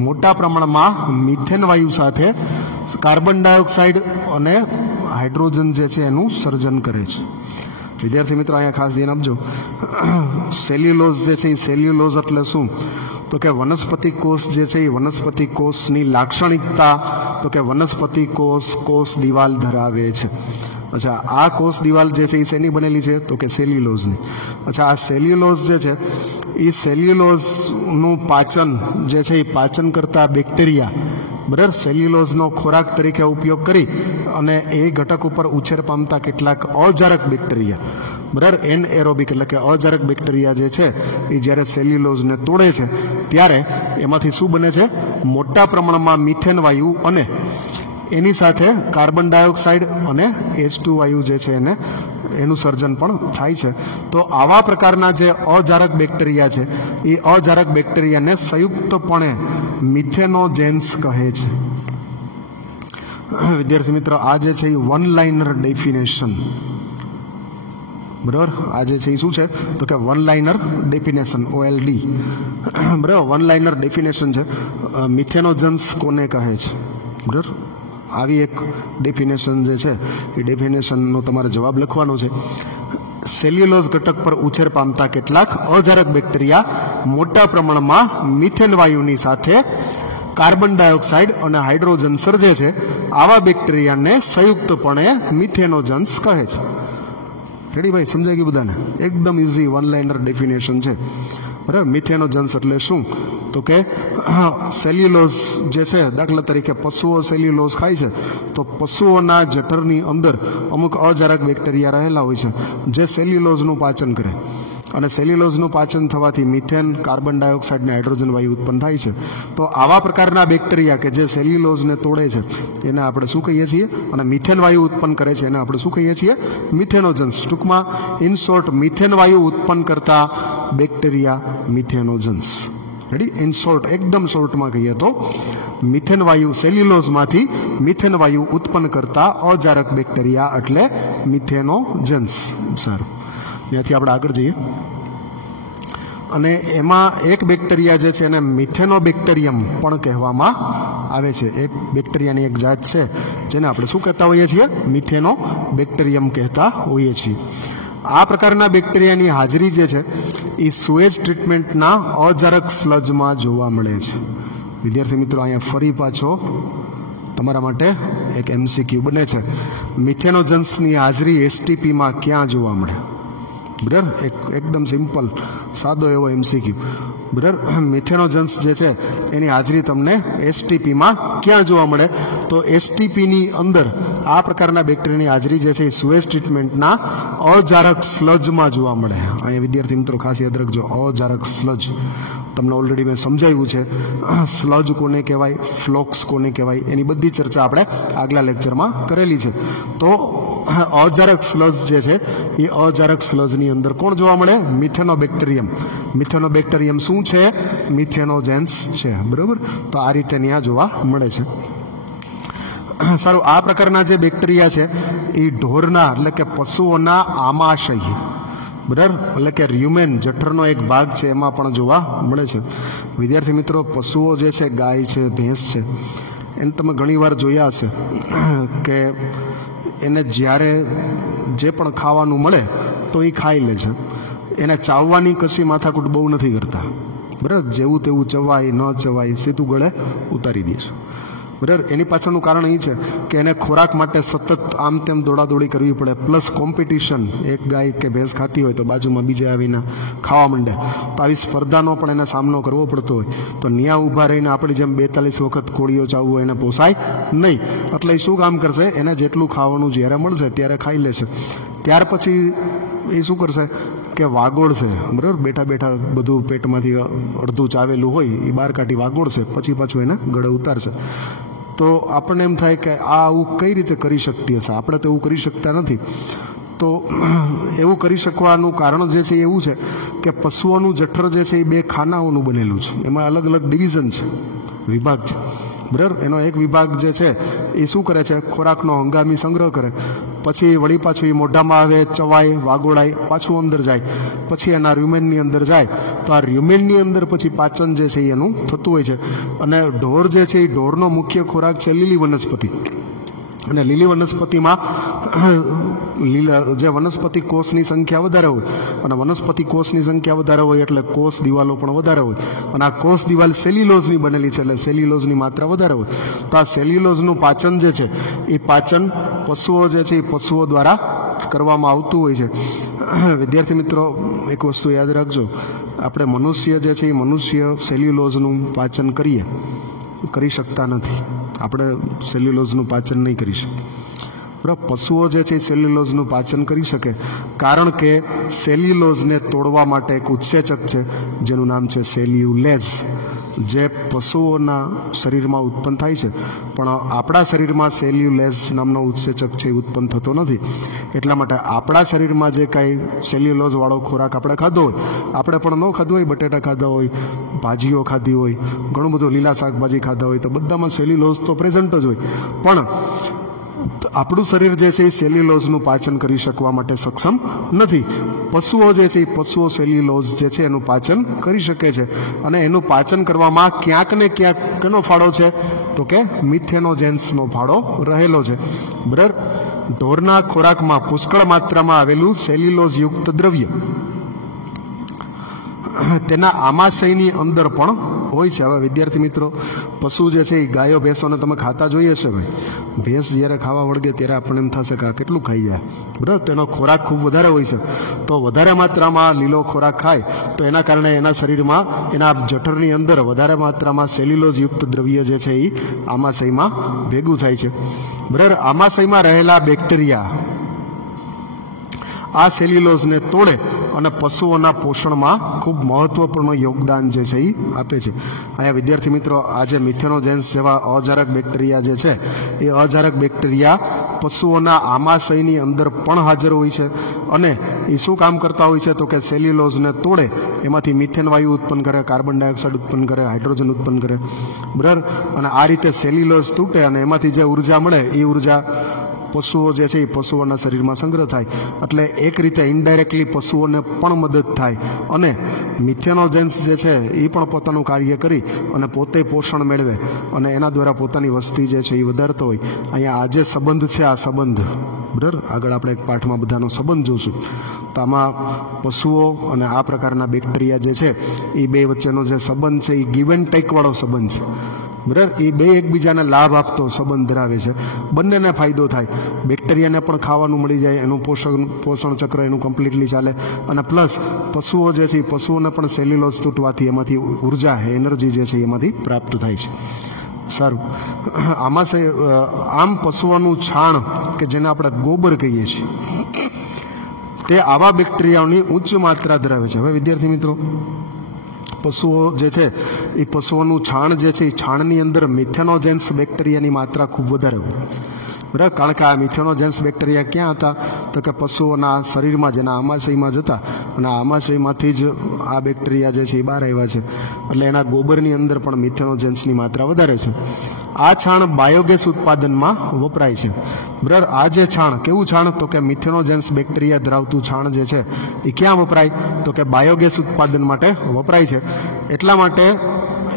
મોટા પ્રમાણમાં મિથેન વાયુ સાથે કાર્બન ડાયોક્સાઇડ અને હાઇડ્રોજન જે છે એનું સર્જન કરે છે. વિદ્યાર્થી મિત્રો, અહીંયા ખાસ ધ્યાન આપજો. સેલ્યુલોઝ જે છે એ સેલ્યુલોઝ એટલે શું? તો કે વનસ્પતિ કોષ જે છે એ વનસ્પતિ કોષની લાક્ષણિકતા, તો કે વનસ્પતિ કોષ દિવાલ ધરાવે છે. અચ્છા, આ કોષ દિવાલ જે છે એ શેની બનેલી છે? તો કે સેલ્યુલોઝની. અચ્છા, આ સેલ્યુલોઝ જે છે એ સેલ્યુલોઝનું પાચન જે છે એ પાચન કરતા બેક્ટેરિયા, બરાબર, સેલ્યુલોઝનો ખોરાક તરીકે ઉપયોગ કરી અને એ ઘટક ઉપર ઉછેર પામતા કેટલાક અજારક બેક્ટેરિયા, બરાબર, એનએરોબિક એટલે કે અજારક બેક્ટેરિયા જે છે એ જ્યારે સેલ્યુલોઝને તોડે છે ત્યારે એમાંથી શું બને છે? મોટા પ્રમાણમાં મિથેન વાયુ અને એની સાથે કાર્બન ડાયોક્સાઇડ અને H2 વાયુ જે છે એનું સર્જન પણ થાય છે. તો આવા પ્રકારના જે અજારક બેક્ટેરિયા છે એ અજારક બેક્ટેરિયાને સંયુક્તપણે મિથેનોજેન્સ કહે છે. વિદ્યાર્થી મિત્રો, આ જે છે એ વન લાઇનર ડેફિનેશન, બરાબર, આ જે છે એ શું છે? તો કે વન લાઇનર ડેફિનેશન, OLD, બરાબર, વન લાઇનર ડેફિનેશન છે. મિથેનોજન્સ કોને કહે છે? બરાબર, આવી એક ડેફિનેશન જે છે એ ડેફિનેશનનો તમારે જવાબ લખવાનો છે. સેલ્યુલોઝ ઘટક પર ઉછેર પામતા કેટલાક અજારક બેક્ટેરિયા મોટા પ્રમાણમાં મિથેન વાયુની સાથે કાર્બન ડાયોક્સાઇડ અને હાઇડ્રોજન સર્જે છે. આવા બેક્ટેરિયાને સંયુક્તપણે મિથેનોજન્સ કહે છે. રેડી ભાઈ, સમજાઈ ગયું બધાને? એકદમ ઇઝી વન લાઇનર ડેફિનેશન છે, બરાબર. મિથેનોજન્સ એટલે શું? તો કે સેલ્યુલોઝ જે છે, દાખલા તરીકે પશુઓ સેલ્યુલોઝ ખાય છે તો પશુઓના જઠરની અંદર અમુક અજારક બેક્ટેરિયા રહેલા હોય છે જે સેલ્યુલોઝનું પાચન કરે અને સેલ્યુલોઝનું પાચન થવાથી મિથેન, કાર્બન ડાયોક્સાઇડ અને હાઇડ્રોજન વાયુ ઉત્પન્ન થાય છે. તો આવા પ્રકારના બેક્ટેરિયા કે જે સેલ્યુલોઝને તોડે છે એને આપણે શું કહીએ છીએ? અને મિથેન વાયુ ઉત્પન્ન કરે છે એને આપણે શું કહીએ છીએ? મિથેનોજન્સ. ટૂંકમાં ઇન શોર્ટ મિથેન વાયુ ઉત્પન્ન કરતા બેક્ટેરિયા મિથેનોજન્સ. રેડી? ઇન શોર્ટ, એકદમ શોર્ટમાં કહીએ તો મિથેન વાયુ, સેલ્યુલોઝમાંથી મિથેન વાયુ ઉત્પન્ન કરતા અજારક બેક્ટેરિયા એટલે મિથેનોજન્સ. સારું, ત્યાંથી આપણે આગળ જઈએ. અને એમાં એક બેક્ટેરિયા જે છે એને મિથેનોબેક્ટેરિયમ પણ કહેવામાં આવે છે. એક બેક્ટેરિયાની એક જાત છે જેને આપણે શું કહેતા હોઈએ છીએ? મિથેનોબેક્ટેરિયમ કહેતા હોઈએ છીએ. આ પ્રકારના બેક્ટેરિયાની હાજરી જે છે એ સુએજ ટ્રીટમેન્ટના અજારક સ્લજમાં જોવા મળે છે. વિદ્યાર્થી મિત્રો, અહીંયા ફરી પાછો તમારા માટે એક MCQ બને છે. મિથેનોજન્સની હાજરી STPમાં ક્યાં જોવા મળે? બરાબર, એકદમ સિમ્પલ સાદો એવો MCQ. બરાબર, મિથેનોજન્સ જે છે એની હાજરી તમને STPમાં ક્યાં જોવા મળે? તો STPની અંદર આ પ્રકારના બેક્ટેરિયાની હાજરી જે છે એ સુએજ ટ્રીટમેન્ટના અજારક સ્લજમાં જોવા મળે. અહીંયા વિદ્યાર્થી મિત્રો ખાસ યાદ રાખજો, અજારક સ્લજ તમને ઓલરેડી મેં સમજાવ્યું છે. સ્લજ કોને કહેવાય, ફ્લોક્સ કોને કહેવાય, એની બધી ચર્ચા આપણે આગલા લેક્ચરમાં કરેલી છે. તો અજારક સ્લજ જે છે એ અજારક સ્લજની અંદર કોણ જોવા મળે? મિથેનોબેક્ટેરિયમ. મિથેનોબેક્ટેરિયમ શું છે? મિથેનોજેન્સ છે. બરાબર, તો આ રીતે ત્યાં જોવા મળે છે. સારું, આ પ્રકારના જે બેક્ટેરિયા છે એ ઢોરના એટલે કે પશુઓના આમાશય, બરાબર, એટલે કે ર્યુમેન, જઠરનો એક ભાગ છે, એમાં પણ જોવા મળે છે. વિદ્યાર્થી મિત્રો, પશુઓ જે છે, ગાય છે, ભેંસ છે, એને તમે ઘણીવાર જોયા હશે કે એને જ્યારે જે પણ ખાવાનું મળે તો એ ખાઈ લે છે. એને ચાવવાની કશી માથાકૂટ બહુ નથી કરતા. બરાબર, જેવું તેવું ચવાય ન ચવાય સીધું ગળે ઉતારી દે છે. બરાબર, એની પાછળનું કારણ એ છે કે એને ખોરાક માટે સતત આમ તેમ દોડાદોડી કરવી પડે, પ્લસ કોમ્પિટિશન. એક ગાય કે ભેંસ ખાતી હોય તો બાજુમાં બીજે આવીને ખાવા માંડે, તો આવી સ્પર્ધાનો પણ એને સામનો કરવો પડતો હોય. તો ન્યા ઊભા રહીને આપણી જેમ 42 વખત કોળીઓ ચાવવું એને પોસાય નહીં. એટલે એ શું કામ કરશે? એને જેટલું ખાવાનું જ્યારે મળશે ત્યારે ખાઈ લેશે. ત્યાર પછી એ શું કરશે કે વાગોળશે. બરાબર, બેઠા બેઠા બધું પેટમાંથી અડધું ચાવેલું હોય એ બહાર કાઢી વાગોળશે, પછી પાછું એને ગળે ઉતારશે. તો આપણને એમ થાય કે આ આવું કઈ રીતે કરી શકતી હશે? આપણે તો એવું કરી શકતા નથી. તો એવું કરી શકવાનું કારણ જે છે એવું છે કે પશુઓનું જઠર જે છે એ 2 ખાનાઓનું બનેલું છે. એમાં અલગ અલગ ડિવિઝન છે, વિભાગ છે. બરાબર, એનો એક વિભાગ જે છે એ શું કરે છે? ખોરાકનો હંગામી સંગ્રહ કરે, પછી વળી પાછું એ મોઢામાં આવે, ચવાય, વાગોળાય, પાછું અંદર જાય, પછી એના ર્યુમેનની અંદર જાય. તો આ ર્યુમેનની અંદર પછી પાચન જે છે એનું થતું હોય છે. અને ઢોર જે છે એ ઢોરનો મુખ્ય ખોરાક છે લીલી વનસ્પતિ. અને લીલી વનસ્પતિમાં જે વનસ્પતિ કોષની સંખ્યા વધારે હોય, અને વનસ્પતિ કોષની સંખ્યા વધારે હોય એટલે કોષ દિવાલો પણ વધારે હોય. અને આ કોષ દિવાલ સેલ્યુલોઝની બનેલી છે એટલે સેલ્યુલોઝની માત્રા વધારે હોય. તો આ સેલ્યુલોઝનું પાચન જે છે એ પાચન પશુઓ જે છે એ પશુઓ દ્વારા કરવામાં આવતું હોય છે. વિદ્યાર્થી મિત્રો, એક વસ્તુ યાદ રાખજો, આપણે મનુષ્ય જે છે એ મનુષ્ય સેલ્યુલોઝનું પાચન કરી શકતા નથી. આપણે સેલ્યુલોઝનું પાચન નહીં કરી શકીએ. બરાબર, પશુઓ જે છે એ સેલ્યુલોઝનું પાચન કરી શકે, કારણ કે સેલ્યુલોઝને તોડવા માટે એક ઉત્સેચક છે જેનું નામ છે સેલ્યુલેઝ, જે પશુઓના શરીરમાં ઉત્પન્ન થાય છે. પણ આપણા શરીરમાં સેલ્યુલેઝ નામનો ઉત્સેચક છે એ ઉત્પન્ન થતો નથી. એટલા માટે આપણા શરીરમાં જે કાંઈ સેલ્યુલોઝવાળો ખોરાક આપણે ખાધો હોય, આપણે પણ ન ખાધો હોય, બટેટા ખાધા હોય, ભાજીઓ ખાધી હોય, ઘણું બધું લીલા શાકભાજી ખાધા હોય, તો બધામાં સેલ્યુલોઝ તો પ્રેઝન્ટ જ હોય. પણ આપણું શરીર જે છે એ સેલ્યુલોઝનું પાચન કરી શકવા માટે સક્ષમ નથી. પશુઓ જે છે એ પશુઓ સેલ્યુલોઝ જે છે એનું પાચન કરી શકે છે. અને એનું પાચન કરવામાં ક્યાંક ને ક્યાંક કેનો ફાળો છે? તો કે મિથેનોજેન્સનો ફાળો રહેલો છે. બરાબર, ઢોરના ખોરાકમાં પુષ્કળ માત્રામાં આવેલું સેલ્યુલોઝયુક્ત દ્રવ્ય તેના આમાશયની અંદર પણ હોય છે. હવે વિદ્યાર્થી મિત્રો, પશુ જે છે એ ગાયો ભેંસોને તમે ખાતા જોઈએ છે. ભાઈ, ભેંસ જ્યારે ખાવા વળગે ત્યારે આપણને એમ થશે કે આ કેટલું ખાઈ જાય. બરાબર, તેનો ખોરાક ખૂબ વધારે હોય છે. તો વધારે માત્રામાં લીલો ખોરાક ખાય તો એના કારણે એના શરીરમાં, એના જઠરની અંદર વધારે માત્રામાં સેલ્યુલોઝયુક્ત દ્રવ્ય જે છે એ આમાશયમાં ભેગું થાય છે. બરાબર, આમાશયમાં રહેલા બેક્ટેરિયા આ સેલ્યુલોઝને તોડે અને પશુઓના પોષણમાં ખૂબ મહત્વપૂર્ણ યોગદાન જે છે એ આપે છે. અહીંયા વિદ્યાર્થી મિત્રો, આ જે મિથેનોજેન્સ જેવા અજારક બેક્ટેરિયા જે છે એ અજારક બેક્ટેરિયા પશુઓના આમાશયની અંદર પણ હાજર હોય છે અને એ શું કામ કરતા હોય છે તો કે સેલ્યુલોઝને તોડે, એમાંથી મિથેન વાયુ ઉત્પન્ન કરે, કાર્બન ડાયોક્સાઇડ ઉત્પન્ન કરે, હાઇડ્રોજન ઉત્પન્ન કરે, બરાબર. અને આ રીતે સેલ્યુલોઝ તૂટે અને એમાંથી જે ઉર્જા મળે એ ઉર્જા પશુઓ જે છે એ પશુઓના શરીરમાં સંગ્રહ થાય. એટલે એક રીતે ઇનડાયરેક્ટલી પશુઓને પણ મદદ થાય અને મિથેનોજેન્સ જે છે એ પણ પોતાનું કાર્ય કરી અને પોતે પોષણ મેળવે અને એના દ્વારા પોતાની વસ્તી જે છે એ વધારતો હોય. અહીંયા આ જે સંબંધ છે, આ સંબંધ બરાબર, આગળ આપણે એક પાઠમાં બધાનો સંબંધ જોશું. તો આમાં પશુઓ અને આ પ્રકારના બેક્ટેરિયા જે છે એ બે વચ્ચેનો જે સંબંધ છે એ ગીવ એન્ડ ટેક વાળો સંબંધ છે, બરાબર. એ બે એકબીજાને લાભ આપતો સંબંધ ધરાવે છે. બંનેને ફાયદો થાય. બેક્ટેરિયાને પણ ખાવાનું મળી જાય, એનું પોષણ ચક્ર એનું કમ્પ્લીટલી ચાલે, અને પ્લસ પશુઓ જે છે પશુઓને પણ સેલ્યુલોઝ તૂટવાથી એમાંથી ઉર્જા એનર્જી જે છે એમાંથી પ્રાપ્ત થાય છે. સારું, આમાં આમ પશુઓનું છાણ કે જેને આપણે ગોબર કહીએ છીએ તે આવા બેક્ટેરિયાઓની ઉચ્ચ માત્રા ધરાવે છે. હવે વિદ્યાર્થી મિત્રો, પશુઓ જે છે એ પશુઓનું છાણ જે છે એ છાણની અંદર મિથેનોજેન્સ બેક્ટેરિયાની માત્રા ખૂબ વધારે હોય, બરાબર. કારણ કે આ મિથેનોજેન્સ બેક્ટેરિયા ક્યાં હતા તો કે પશુઓના શરીરમાં જેના આમાશયમાં જતા, અને આમાશયમાંથી જ આ બેક્ટેરિયા જે છે એ બહાર આવ્યા છે. એટલે એના ગોબરની અંદર પણ મિથેનોજેન્સની માત્રા વધારે છે. આ છાણ બાયોગેસ ઉત્પાદનમાં વપરાય છે, બરાબર. આ જે છાણ કેવું છાણ તો કે મિથેનોજેન્સ બેક્ટેરિયા ધરાવતું છાણ જે છે એ ક્યાં વપરાય તો કે બાયોગેસ ઉત્પાદન માટે વપરાય છે. એટલા માટે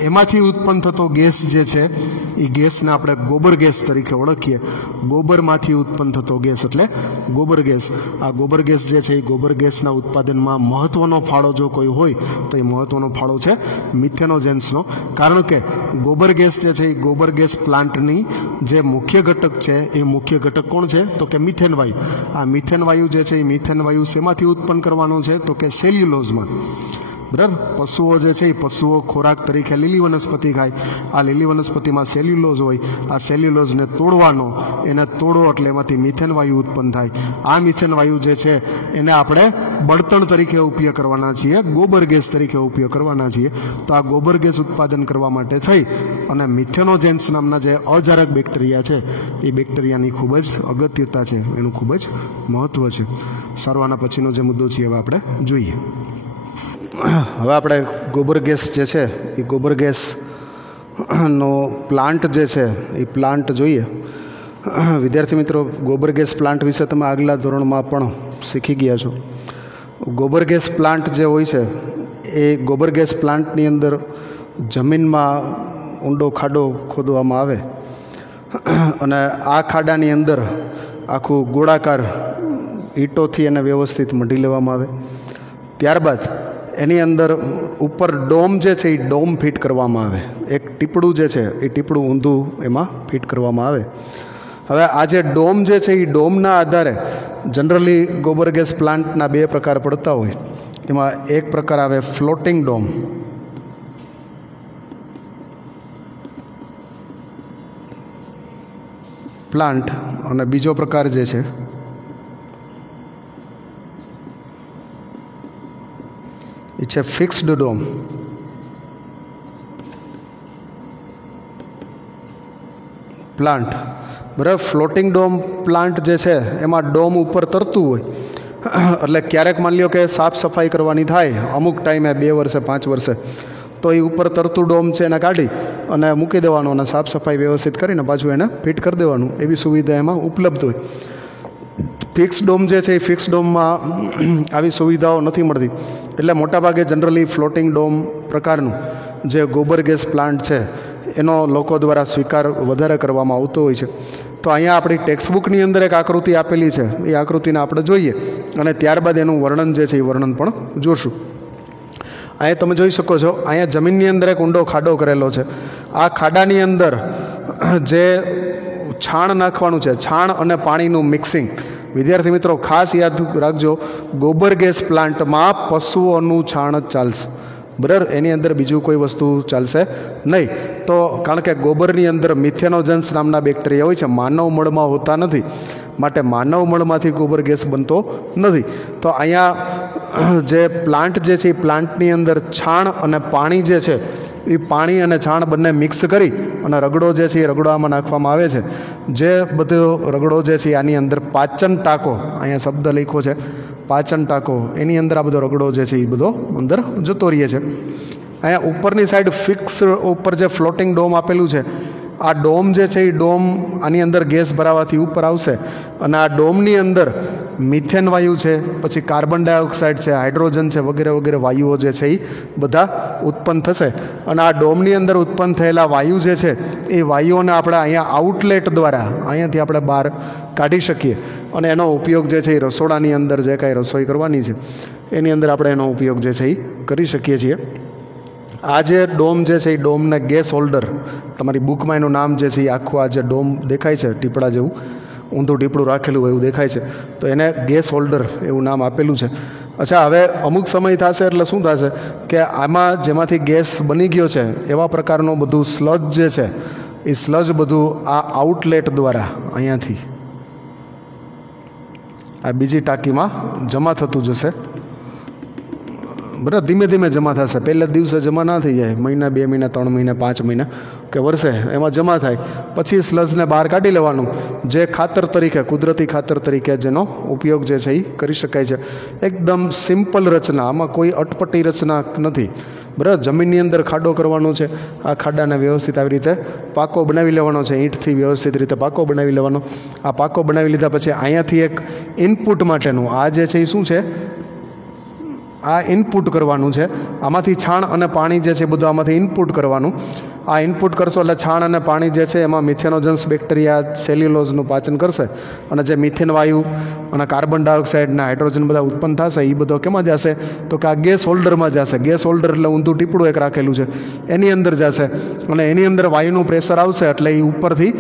એમાંથી ઉત્પન્ન થતો ગેસ જે છે એ ગેસને આપણે ગોબર ગેસ તરીકે ઓળખીએ. ગોબરમાંથી ઉત્પન્ન થતો ગેસ એટલે ગોબર ગેસ. આ ગોબર ગેસ જે છે એ ગોબર ગેસના ઉત્પાદનમાં મહત્વનો ફાળો જો કોઈ હોય તો એ મહત્વનો ફાળો છે મિથેનોજેન્સનો. કારણ કે ગોબર ગેસ જે છે એ ગોબર ગેસ પ્લાન્ટની જે મુખ્ય ઘટક છે એ મુખ્ય ઘટક કોણ છે તો કે મિથેન વાયુ. આ મિથેન વાયુ જે છે એ મિથેન વાયુ શેમાંથી ઉત્પન્ન કરવાનો છે તો કે સેલ્યુલોઝમાં, બરાબર. પશુઓ જે છે એ પશુઓ ખોરાક તરીકે લીલી વનસ્પતિ ખાય. આ લીલી વનસ્પતિમાં સેલ્યુલોઝ હોય. આ સેલ્યુલોઝને તોડવાનો, એને તોડો એટલે એમાંથી મિથેન વાયુ ઉત્પન્ન થાય. આ મિથેન વાયુ જે છે એને આપણે બળતણ તરીકે ઉપયોગ કરવાના છીએ, ગોબર ગેસ તરીકે ઉપયોગ કરવાના છીએ. તો આ ગોબર ગેસ ઉત્પાદન કરવા માટે થઈ અને મિથેનોજેન્સ નામના જે અજારક બેક્ટેરિયા છે એ બેક્ટેરિયાની ખૂબ જ અગત્યતા છે, એનું ખૂબ જ મહત્વ છે. સારું, આના પછીનો જે મુદ્દો છે હવે આપણે જોઈએ. હવે આપણે ગોબર ગેસ જે છે એ ગોબર ગેસનો પ્લાન્ટ જે છે એ પ્લાન્ટ જોઈએ. વિદ્યાર્થી મિત્રો, ગોબર ગેસ પ્લાન્ટ વિશે તમે આગલા ધોરણમાં પણ શીખી ગયા છો. ગોબર ગેસ પ્લાન્ટ જે હોય છે એ ગોબર ગેસ પ્લાન્ટની અંદર જમીનમાં ઊંડો ખાડો ખોદવામાં આવે અને આ ખાડાની અંદર આખું ગોળાકાર ઈંટોથી એને વ્યવસ્થિત મઢી લેવામાં આવે. ત્યારબાદ એની અંદર ઉપર ડોમ જે છે એ ડોમ ફિટ કરવામાં આવે. એક ટીપડું જે છે એ ટીપડું ઊંધું એમાં ફિટ કરવામાં આવે. હવે આ જે ડોમ જે છે એ ડોમના આધારે જનરલી ગોબર ગેસ પ્લાન્ટના બે પ્રકાર પડતા હોય. એમાં એક પ્રકાર આવે ફ્લોટિંગ ડોમ, પ્લાન્ટ, અને બીજો પ્રકાર જે છે એ છે ફિક્સ્ડ ડોમ. પ્લાન્ટ, બરાબર. ફ્લોટિંગ ડોમ પ્લાન્ટ જે છે એમાં ડોમ ઉપર તરતું હોય. એટલે ક્યારેક માની લ્યો કે સાફ સફાઈ કરવાની થાય અમુક ટાઈમે 2 વર્ષે 5 વર્ષે, તો એ ઉપર તરતું ડોમ છે એને કાઢી અને મૂકી દેવાનું અને સાફ સફાઈ વ્યવસ્થિત કરીને પાછું એને ફિટ કરી દેવાનું. એવી સુવિધા એમાં ઉપલબ્ધ હોય. ફિક્સ ડોમ જે છે એ ફિક્સ ડોમમાં આવી સુવિધાઓ નથી મળતી. એટલે મોટાભાગે જનરલી ફ્લોટિંગ ડોમ પ્રકારનું જે ગોબર ગેસ પ્લાન્ટ છે એનો લોકો દ્વારા સ્વીકાર વધારે કરવામાં આવતો હોય છે. તો અહીંયા આપણી ટેક્સ્ટબુકની અંદર એક આકૃતિ આપેલી છે, એ આકૃતિને આપણે જોઈએ અને ત્યારબાદ એનું વર્ણન જે છે એ વર્ણન પણ જોશું. અહીંયા તમે જોઈ શકો છો, અહીંયા જમીનની અંદર એક ઊંડો ખાડો કરેલો છે. આ ખાડાની અંદર જે છાણ નાખવાનું છે, છાણ અને પાણીનું મિક્સિંગ. વિદ્યાર્થી મિત્રો ખાસ યાદ રાખજો, ગોબર ગેસ પ્લાન્ટમાં પશુઓનું છાણ જ ચાલશે, બરાબર. એની અંદર બીજું કોઈ વસ્તુ ચાલશે નહીં. તો કારણ કે ગોબરની અંદર મિથેનોજન્સ નામના બેક્ટેરિયા હોય છે, માનવ મળમાં હોતા નથી, માટે માનવ મળમાંથી ગોબર ગેસ બનતો નથી. તો અહીંયા જે પ્લાન્ટ જે છે એ પ્લાન્ટની અંદર છાણ અને પાણી જે છે એ પાણી અને છાણ બંને મિક્સ કરી અને રગડો જે છે એ રગડો આમાં નાખવામાં આવે છે. જે બધો રગડો જે છે આની અંદર પાચન ટાંકો, અહીંયા શબ્દ લખ્યો છે પાચન ટાંકો, એની અંદર આ બધો રગડો જે છે એ બધો અંદર જતો રહે છે. અહીંયા ઉપરની સાઈડ ફિક્સ ઉપર જે ફ્લોટિંગ ડોમ આપેલું છે, આ ડોમ જે છે એ ડોમ આની અંદર ગેસ ભરાવાથી ઉપર આવશે અને આ ડોમની અંદર મિથેન વાયુ છે, પછી કાર્બન ડાયોક્સાઇડ છે, હાઇડ્રોજન છે, વગેરે વગેરે વાયુઓ જે છે એ બધા ઉત્પન્ન થશે. અને આ ડોમની અંદર ઉત્પન્ન થયેલા વાયુ જે છે એ વાયુઓને આપણે અહીંયા આઉટલેટ દ્વારા અહીંયાથી આપણે બહાર કાઢી શકીએ અને એનો ઉપયોગ જે છે એ રસોડાની અંદર જે કાંઈ રસોઈ કરવાની છે એની અંદર આપણે એનો ઉપયોગ જે છે એ કરી શકીએ છીએ. આ જે ડોમ જે છે એ ડોમને ગેસ હોલ્ડર, તમારી બુકમાં એનું નામ જે છે એ આખું આ જે ડોમ દેખાય છે ટીપડા જેવું, ઊંધું ટીપડું રાખેલું એવું દેખાય છે, તો એને ગેસ હોલ્ડર એવું નામ આપેલું છે. અચ્છા, હવે અમુક સમય થશે એટલે શું થશે કે આમાં જેમાંથી ગેસ બની ગયો છે એવા પ્રકારનું બધું સ્લજ જે છે એ સ્લજ બધું આ આઉટલેટ દ્વારા અહીંયાથી આ બીજી ટાંકીમાં જમા થતું જશે. બરાબર, ધીમે ધીમે જમા થશે. પહેલા દિવસે જમા ના થઈ જાય, મહિના, 2 મહિના, 3 મહિના, 5 મહિના કે વર્ષે એમાં જમા થાય. પછી સ્લજને બહાર કાઢી લેવાનું, જે ખાતર તરીકે, કુદરતી ખાતર તરીકે જેનો ઉપયોગ જે છે એ કરી શકાય છે. એકદમ સિમ્પલ રચના, આમાં કોઈ અટપટી રચના નથી. બરાબર, જમીનની અંદર ખાડો કરવાનો છે, આ ખાડાને વ્યવસ્થિત આવી રીતે પાકો બનાવી લેવાનો છે, ઈંટથી વ્યવસ્થિત રીતે પાકો બનાવી લેવાનો. આ પાકો બનાવી લીધા પછી અહીંયાથી એક ઇનપુટ માટેનું આ જે છે એ શું છે, આ ઇનપુટ કરવાનું છે. આમાંથી છાણ અને પાણી જે છે બધું આમાંથી ઇનપુટ કરવાનું. આ ઇનપુટ કરશો એટલે છાણ અને પાણી જે છે એમાં મિથેનોજન્સ બેક્ટેરિયા, સેલ્યુલોઝનું પાચન કરશે અને જે મિથેન વાયુ અને કાર્બન ડાયોક્સાઇડ અને હાઇડ્રોજન બધા ઉત્પન્ન થશે એ બધો કેમાં જશે તો કે આ ગેસ હોલ્ડરમાં જશે. ગેસ હોલ્ડર એટલે ઊંધું ટીપડું એક રાખેલું છે એની અંદર જશે અને એની અંદર વાયુનું પ્રેશર આવશે એટલે એ ઉપરથી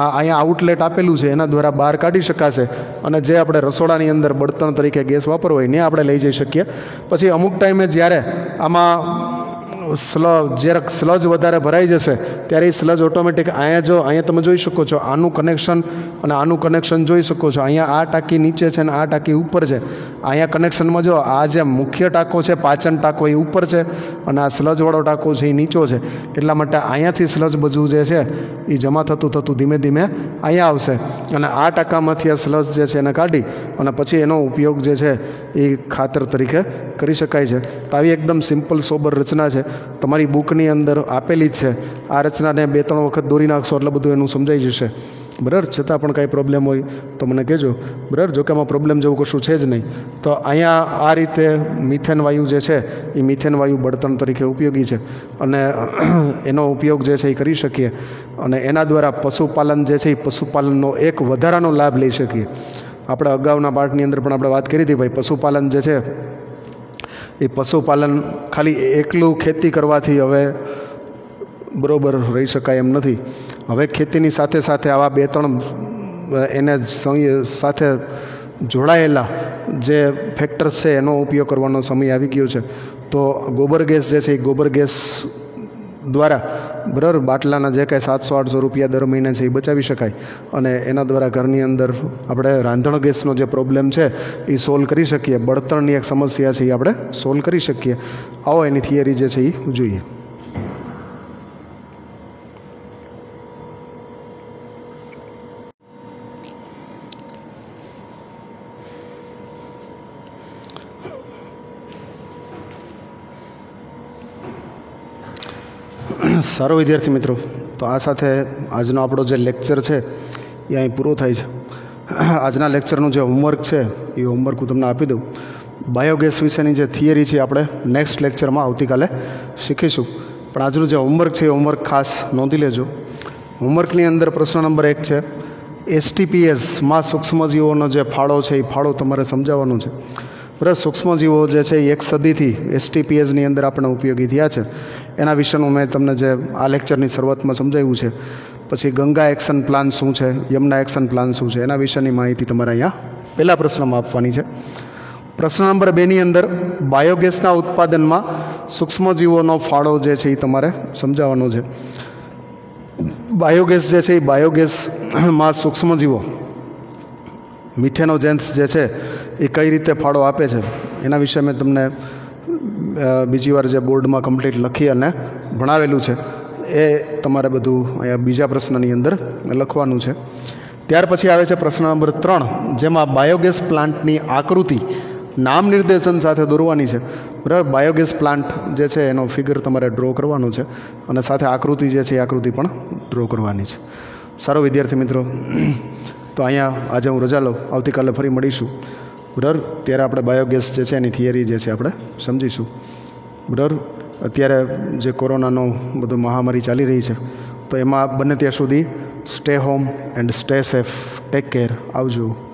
અહીંયા આઉટલેટ આપેલું છે એના દ્વારા બહાર કાઢી શકાશે અને જે આપણે રસોડાની અંદર બળતણ તરીકે ગેસ વાપરવો હોય ને આપણે લઈ જઈ શકીએ. પછી અમુક ટાઈમે જ્યારે આમાં જ્યારે સ્લજ વધારે ભરાઈ જશે ત્યારે એ સ્લજ ઓટોમેટિક અહીંયા તમે જોઈ શકો છો આનું કનેક્શન અને આનું કનેક્શન જોઈ શકો છો. અહીંયા આ ટાંકી નીચે છે અને આ ટાંકી ઉપર છે. અહીંયા કનેક્શનમાં જો આ જે મુખ્ય ટાંકો છે, પાચન ટાંકો, એ ઉપર છે અને આ સ્લજવાળો ટાંકો છે એ નીચો છે. એટલા માટે અહીંયાથી સ્લજ બધું જે છે એ જમા થતું ધીમે ધીમે અહીંયા આવશે અને આ ટાંકામાંથી આ સ્લજ જે છે એને કાઢી અને પછી એનો ઉપયોગ જે છે એ ખાતર તરીકે કરી શકાય છે. તો આવી એકદમ સિમ્પલ સોબર રચના છે, તમારી બુકની અંદર આપેલી જ છે. આ રચનાને 2-3 વખત દોરી નાખશો એટલે બધું એનું સમજાઈ જશે. બરાબર, છતાં પણ કાંઈ પ્રોબ્લેમ હોય તો મને કહેજો. બરાબર, જોકે આમાં પ્રોબ્લેમ જેવું કશું છે જ નહીં. તો અહીંયા આ રીતે મિથેન વાયુ જે છે એ મિથેન વાયુ બળતણ તરીકે ઉપયોગી છે અને એનો ઉપયોગ જે છે એ કરી શકીએ અને એના દ્વારા પશુપાલન જે છે એ પશુપાલનનો એક વધારાનો લાભ લઈ શકીએ. આપણે અગાઉના પાઠની અંદર પણ આપણે વાત કરી હતી ભાઈ, પશુપાલન જે છે એ પશુપાલન ખાલી એકલું ખેતી કરવાથી હવે બરાબર રહી શકાય એમ નથી. હવે ખેતીની સાથે સાથે આવા 2-3 એને સાથે જોડાયેલા જે ફેક્ટર્સ છે એનો ઉપયોગ કરવાનો સમય આવી ગયો છે. તો ગોબર ગેસ જે છે એ ગોબર ગેસ દ્વારા બરાબર બાટલાના જે કાંઈ 700-800 રૂપિયા દર મહિને છે એ બચાવી શકાય અને એના દ્વારા ઘરની અંદર આપણે રાંધણ ગેસનો જે પ્રોબ્લેમ છે એ સોલ્વ કરી શકીએ. બળતણની એક સમસ્યા છે એ આપણે સોલ્વ કરી શકીએ. આવો એની થિયરી જે છે એ જોઈએ. સારો વિદ્યાર્થી મિત્રો, તો આ સાથે આજનો આપણો જે લેક્ચર છે એ અહીં પૂરો થાય છે. આજના લેક્ચરનું જે હોમવર્ક છે એ હોમવર્ક હું તમને આપી દઉં. બાયોગેસ વિશેની જે થિયરી છે આપણે નેક્સ્ટ લેક્ચરમાં આવતીકાલે શીખીશું, પણ આજનું જે હોમવર્ક છે એ હોમવર્ક ખાસ નોંધી લેજો. હોમવર્કની અંદર પ્રશ્ન નંબર 1 છે, STPsમાં સૂક્ષ્મજીવોનો જે ફાળો છે એ ફાળો તમારે સમજાવવાનો છે. બરાબર, સૂક્ષ્મજીવો જે છે એ 1 સદીથી STPsની અંદર આપણે ઉપયોગી થયા છે એના વિશેનું મેં તમને જે આ લેક્ચરની શરૂઆતમાં સમજાવ્યું છે. પછી ગંગા એક્શન પ્લાન શું છે, યમુના એક્શન પ્લાન શું છે, એના વિશેની માહિતી તમારે અહીંયા પહેલા પ્રશ્નમાં આપવાની છે. પ્રશ્ન નંબર 2ની અંદર બાયોગેસના ઉત્પાદનમાં સૂક્ષ્મજીવોનો ફાળો જે છે એ તમારે સમજાવવાનો છે. બાયોગેસ જે છે એ બાયોગેસમાં સૂક્ષ્મજીવો મિથેનોજેન્સ જે છે એ કઈ રીતે ફાળો આપે છે એના વિશે મેં તમને બીજી વાર જે બોર્ડમાં કમ્પ્લીટ લખી અને ભણાવેલું છે એ તમારે બધું અહીંયા બીજા પ્રશ્નની અંદર લખવાનું છે. ત્યાર પછી આવે છે પ્રશ્ન નંબર 3, જેમાં બાયોગેસ પ્લાન્ટની આકૃતિ નામ નિર્દેશન સાથે દોરવાની છે. બરાબર, બાયોગેસ પ્લાન્ટ જે છે એનો ફિગર તમારે ડ્રો કરવાનો છે અને સાથે આકૃતિ જે છે એ આકૃતિ પણ ડ્રો કરવાની છે. સારો વિદ્યાર્થી મિત્રો, તો અહીંયા આજે હું રજા લઉં, આવતીકાલે ફરી મળીશું. બરાબર, ત્યારે આપણે બાયોગેસ જે છે એની થિયરી જે છે આપણે સમજીશું. બરાબર, અત્યારે જે કોરોનાનો બધું મહામારી ચાલી રહી છે, તો એમાં બને ત્યાં સુધી stay home and stay safe. Take care. આવજો.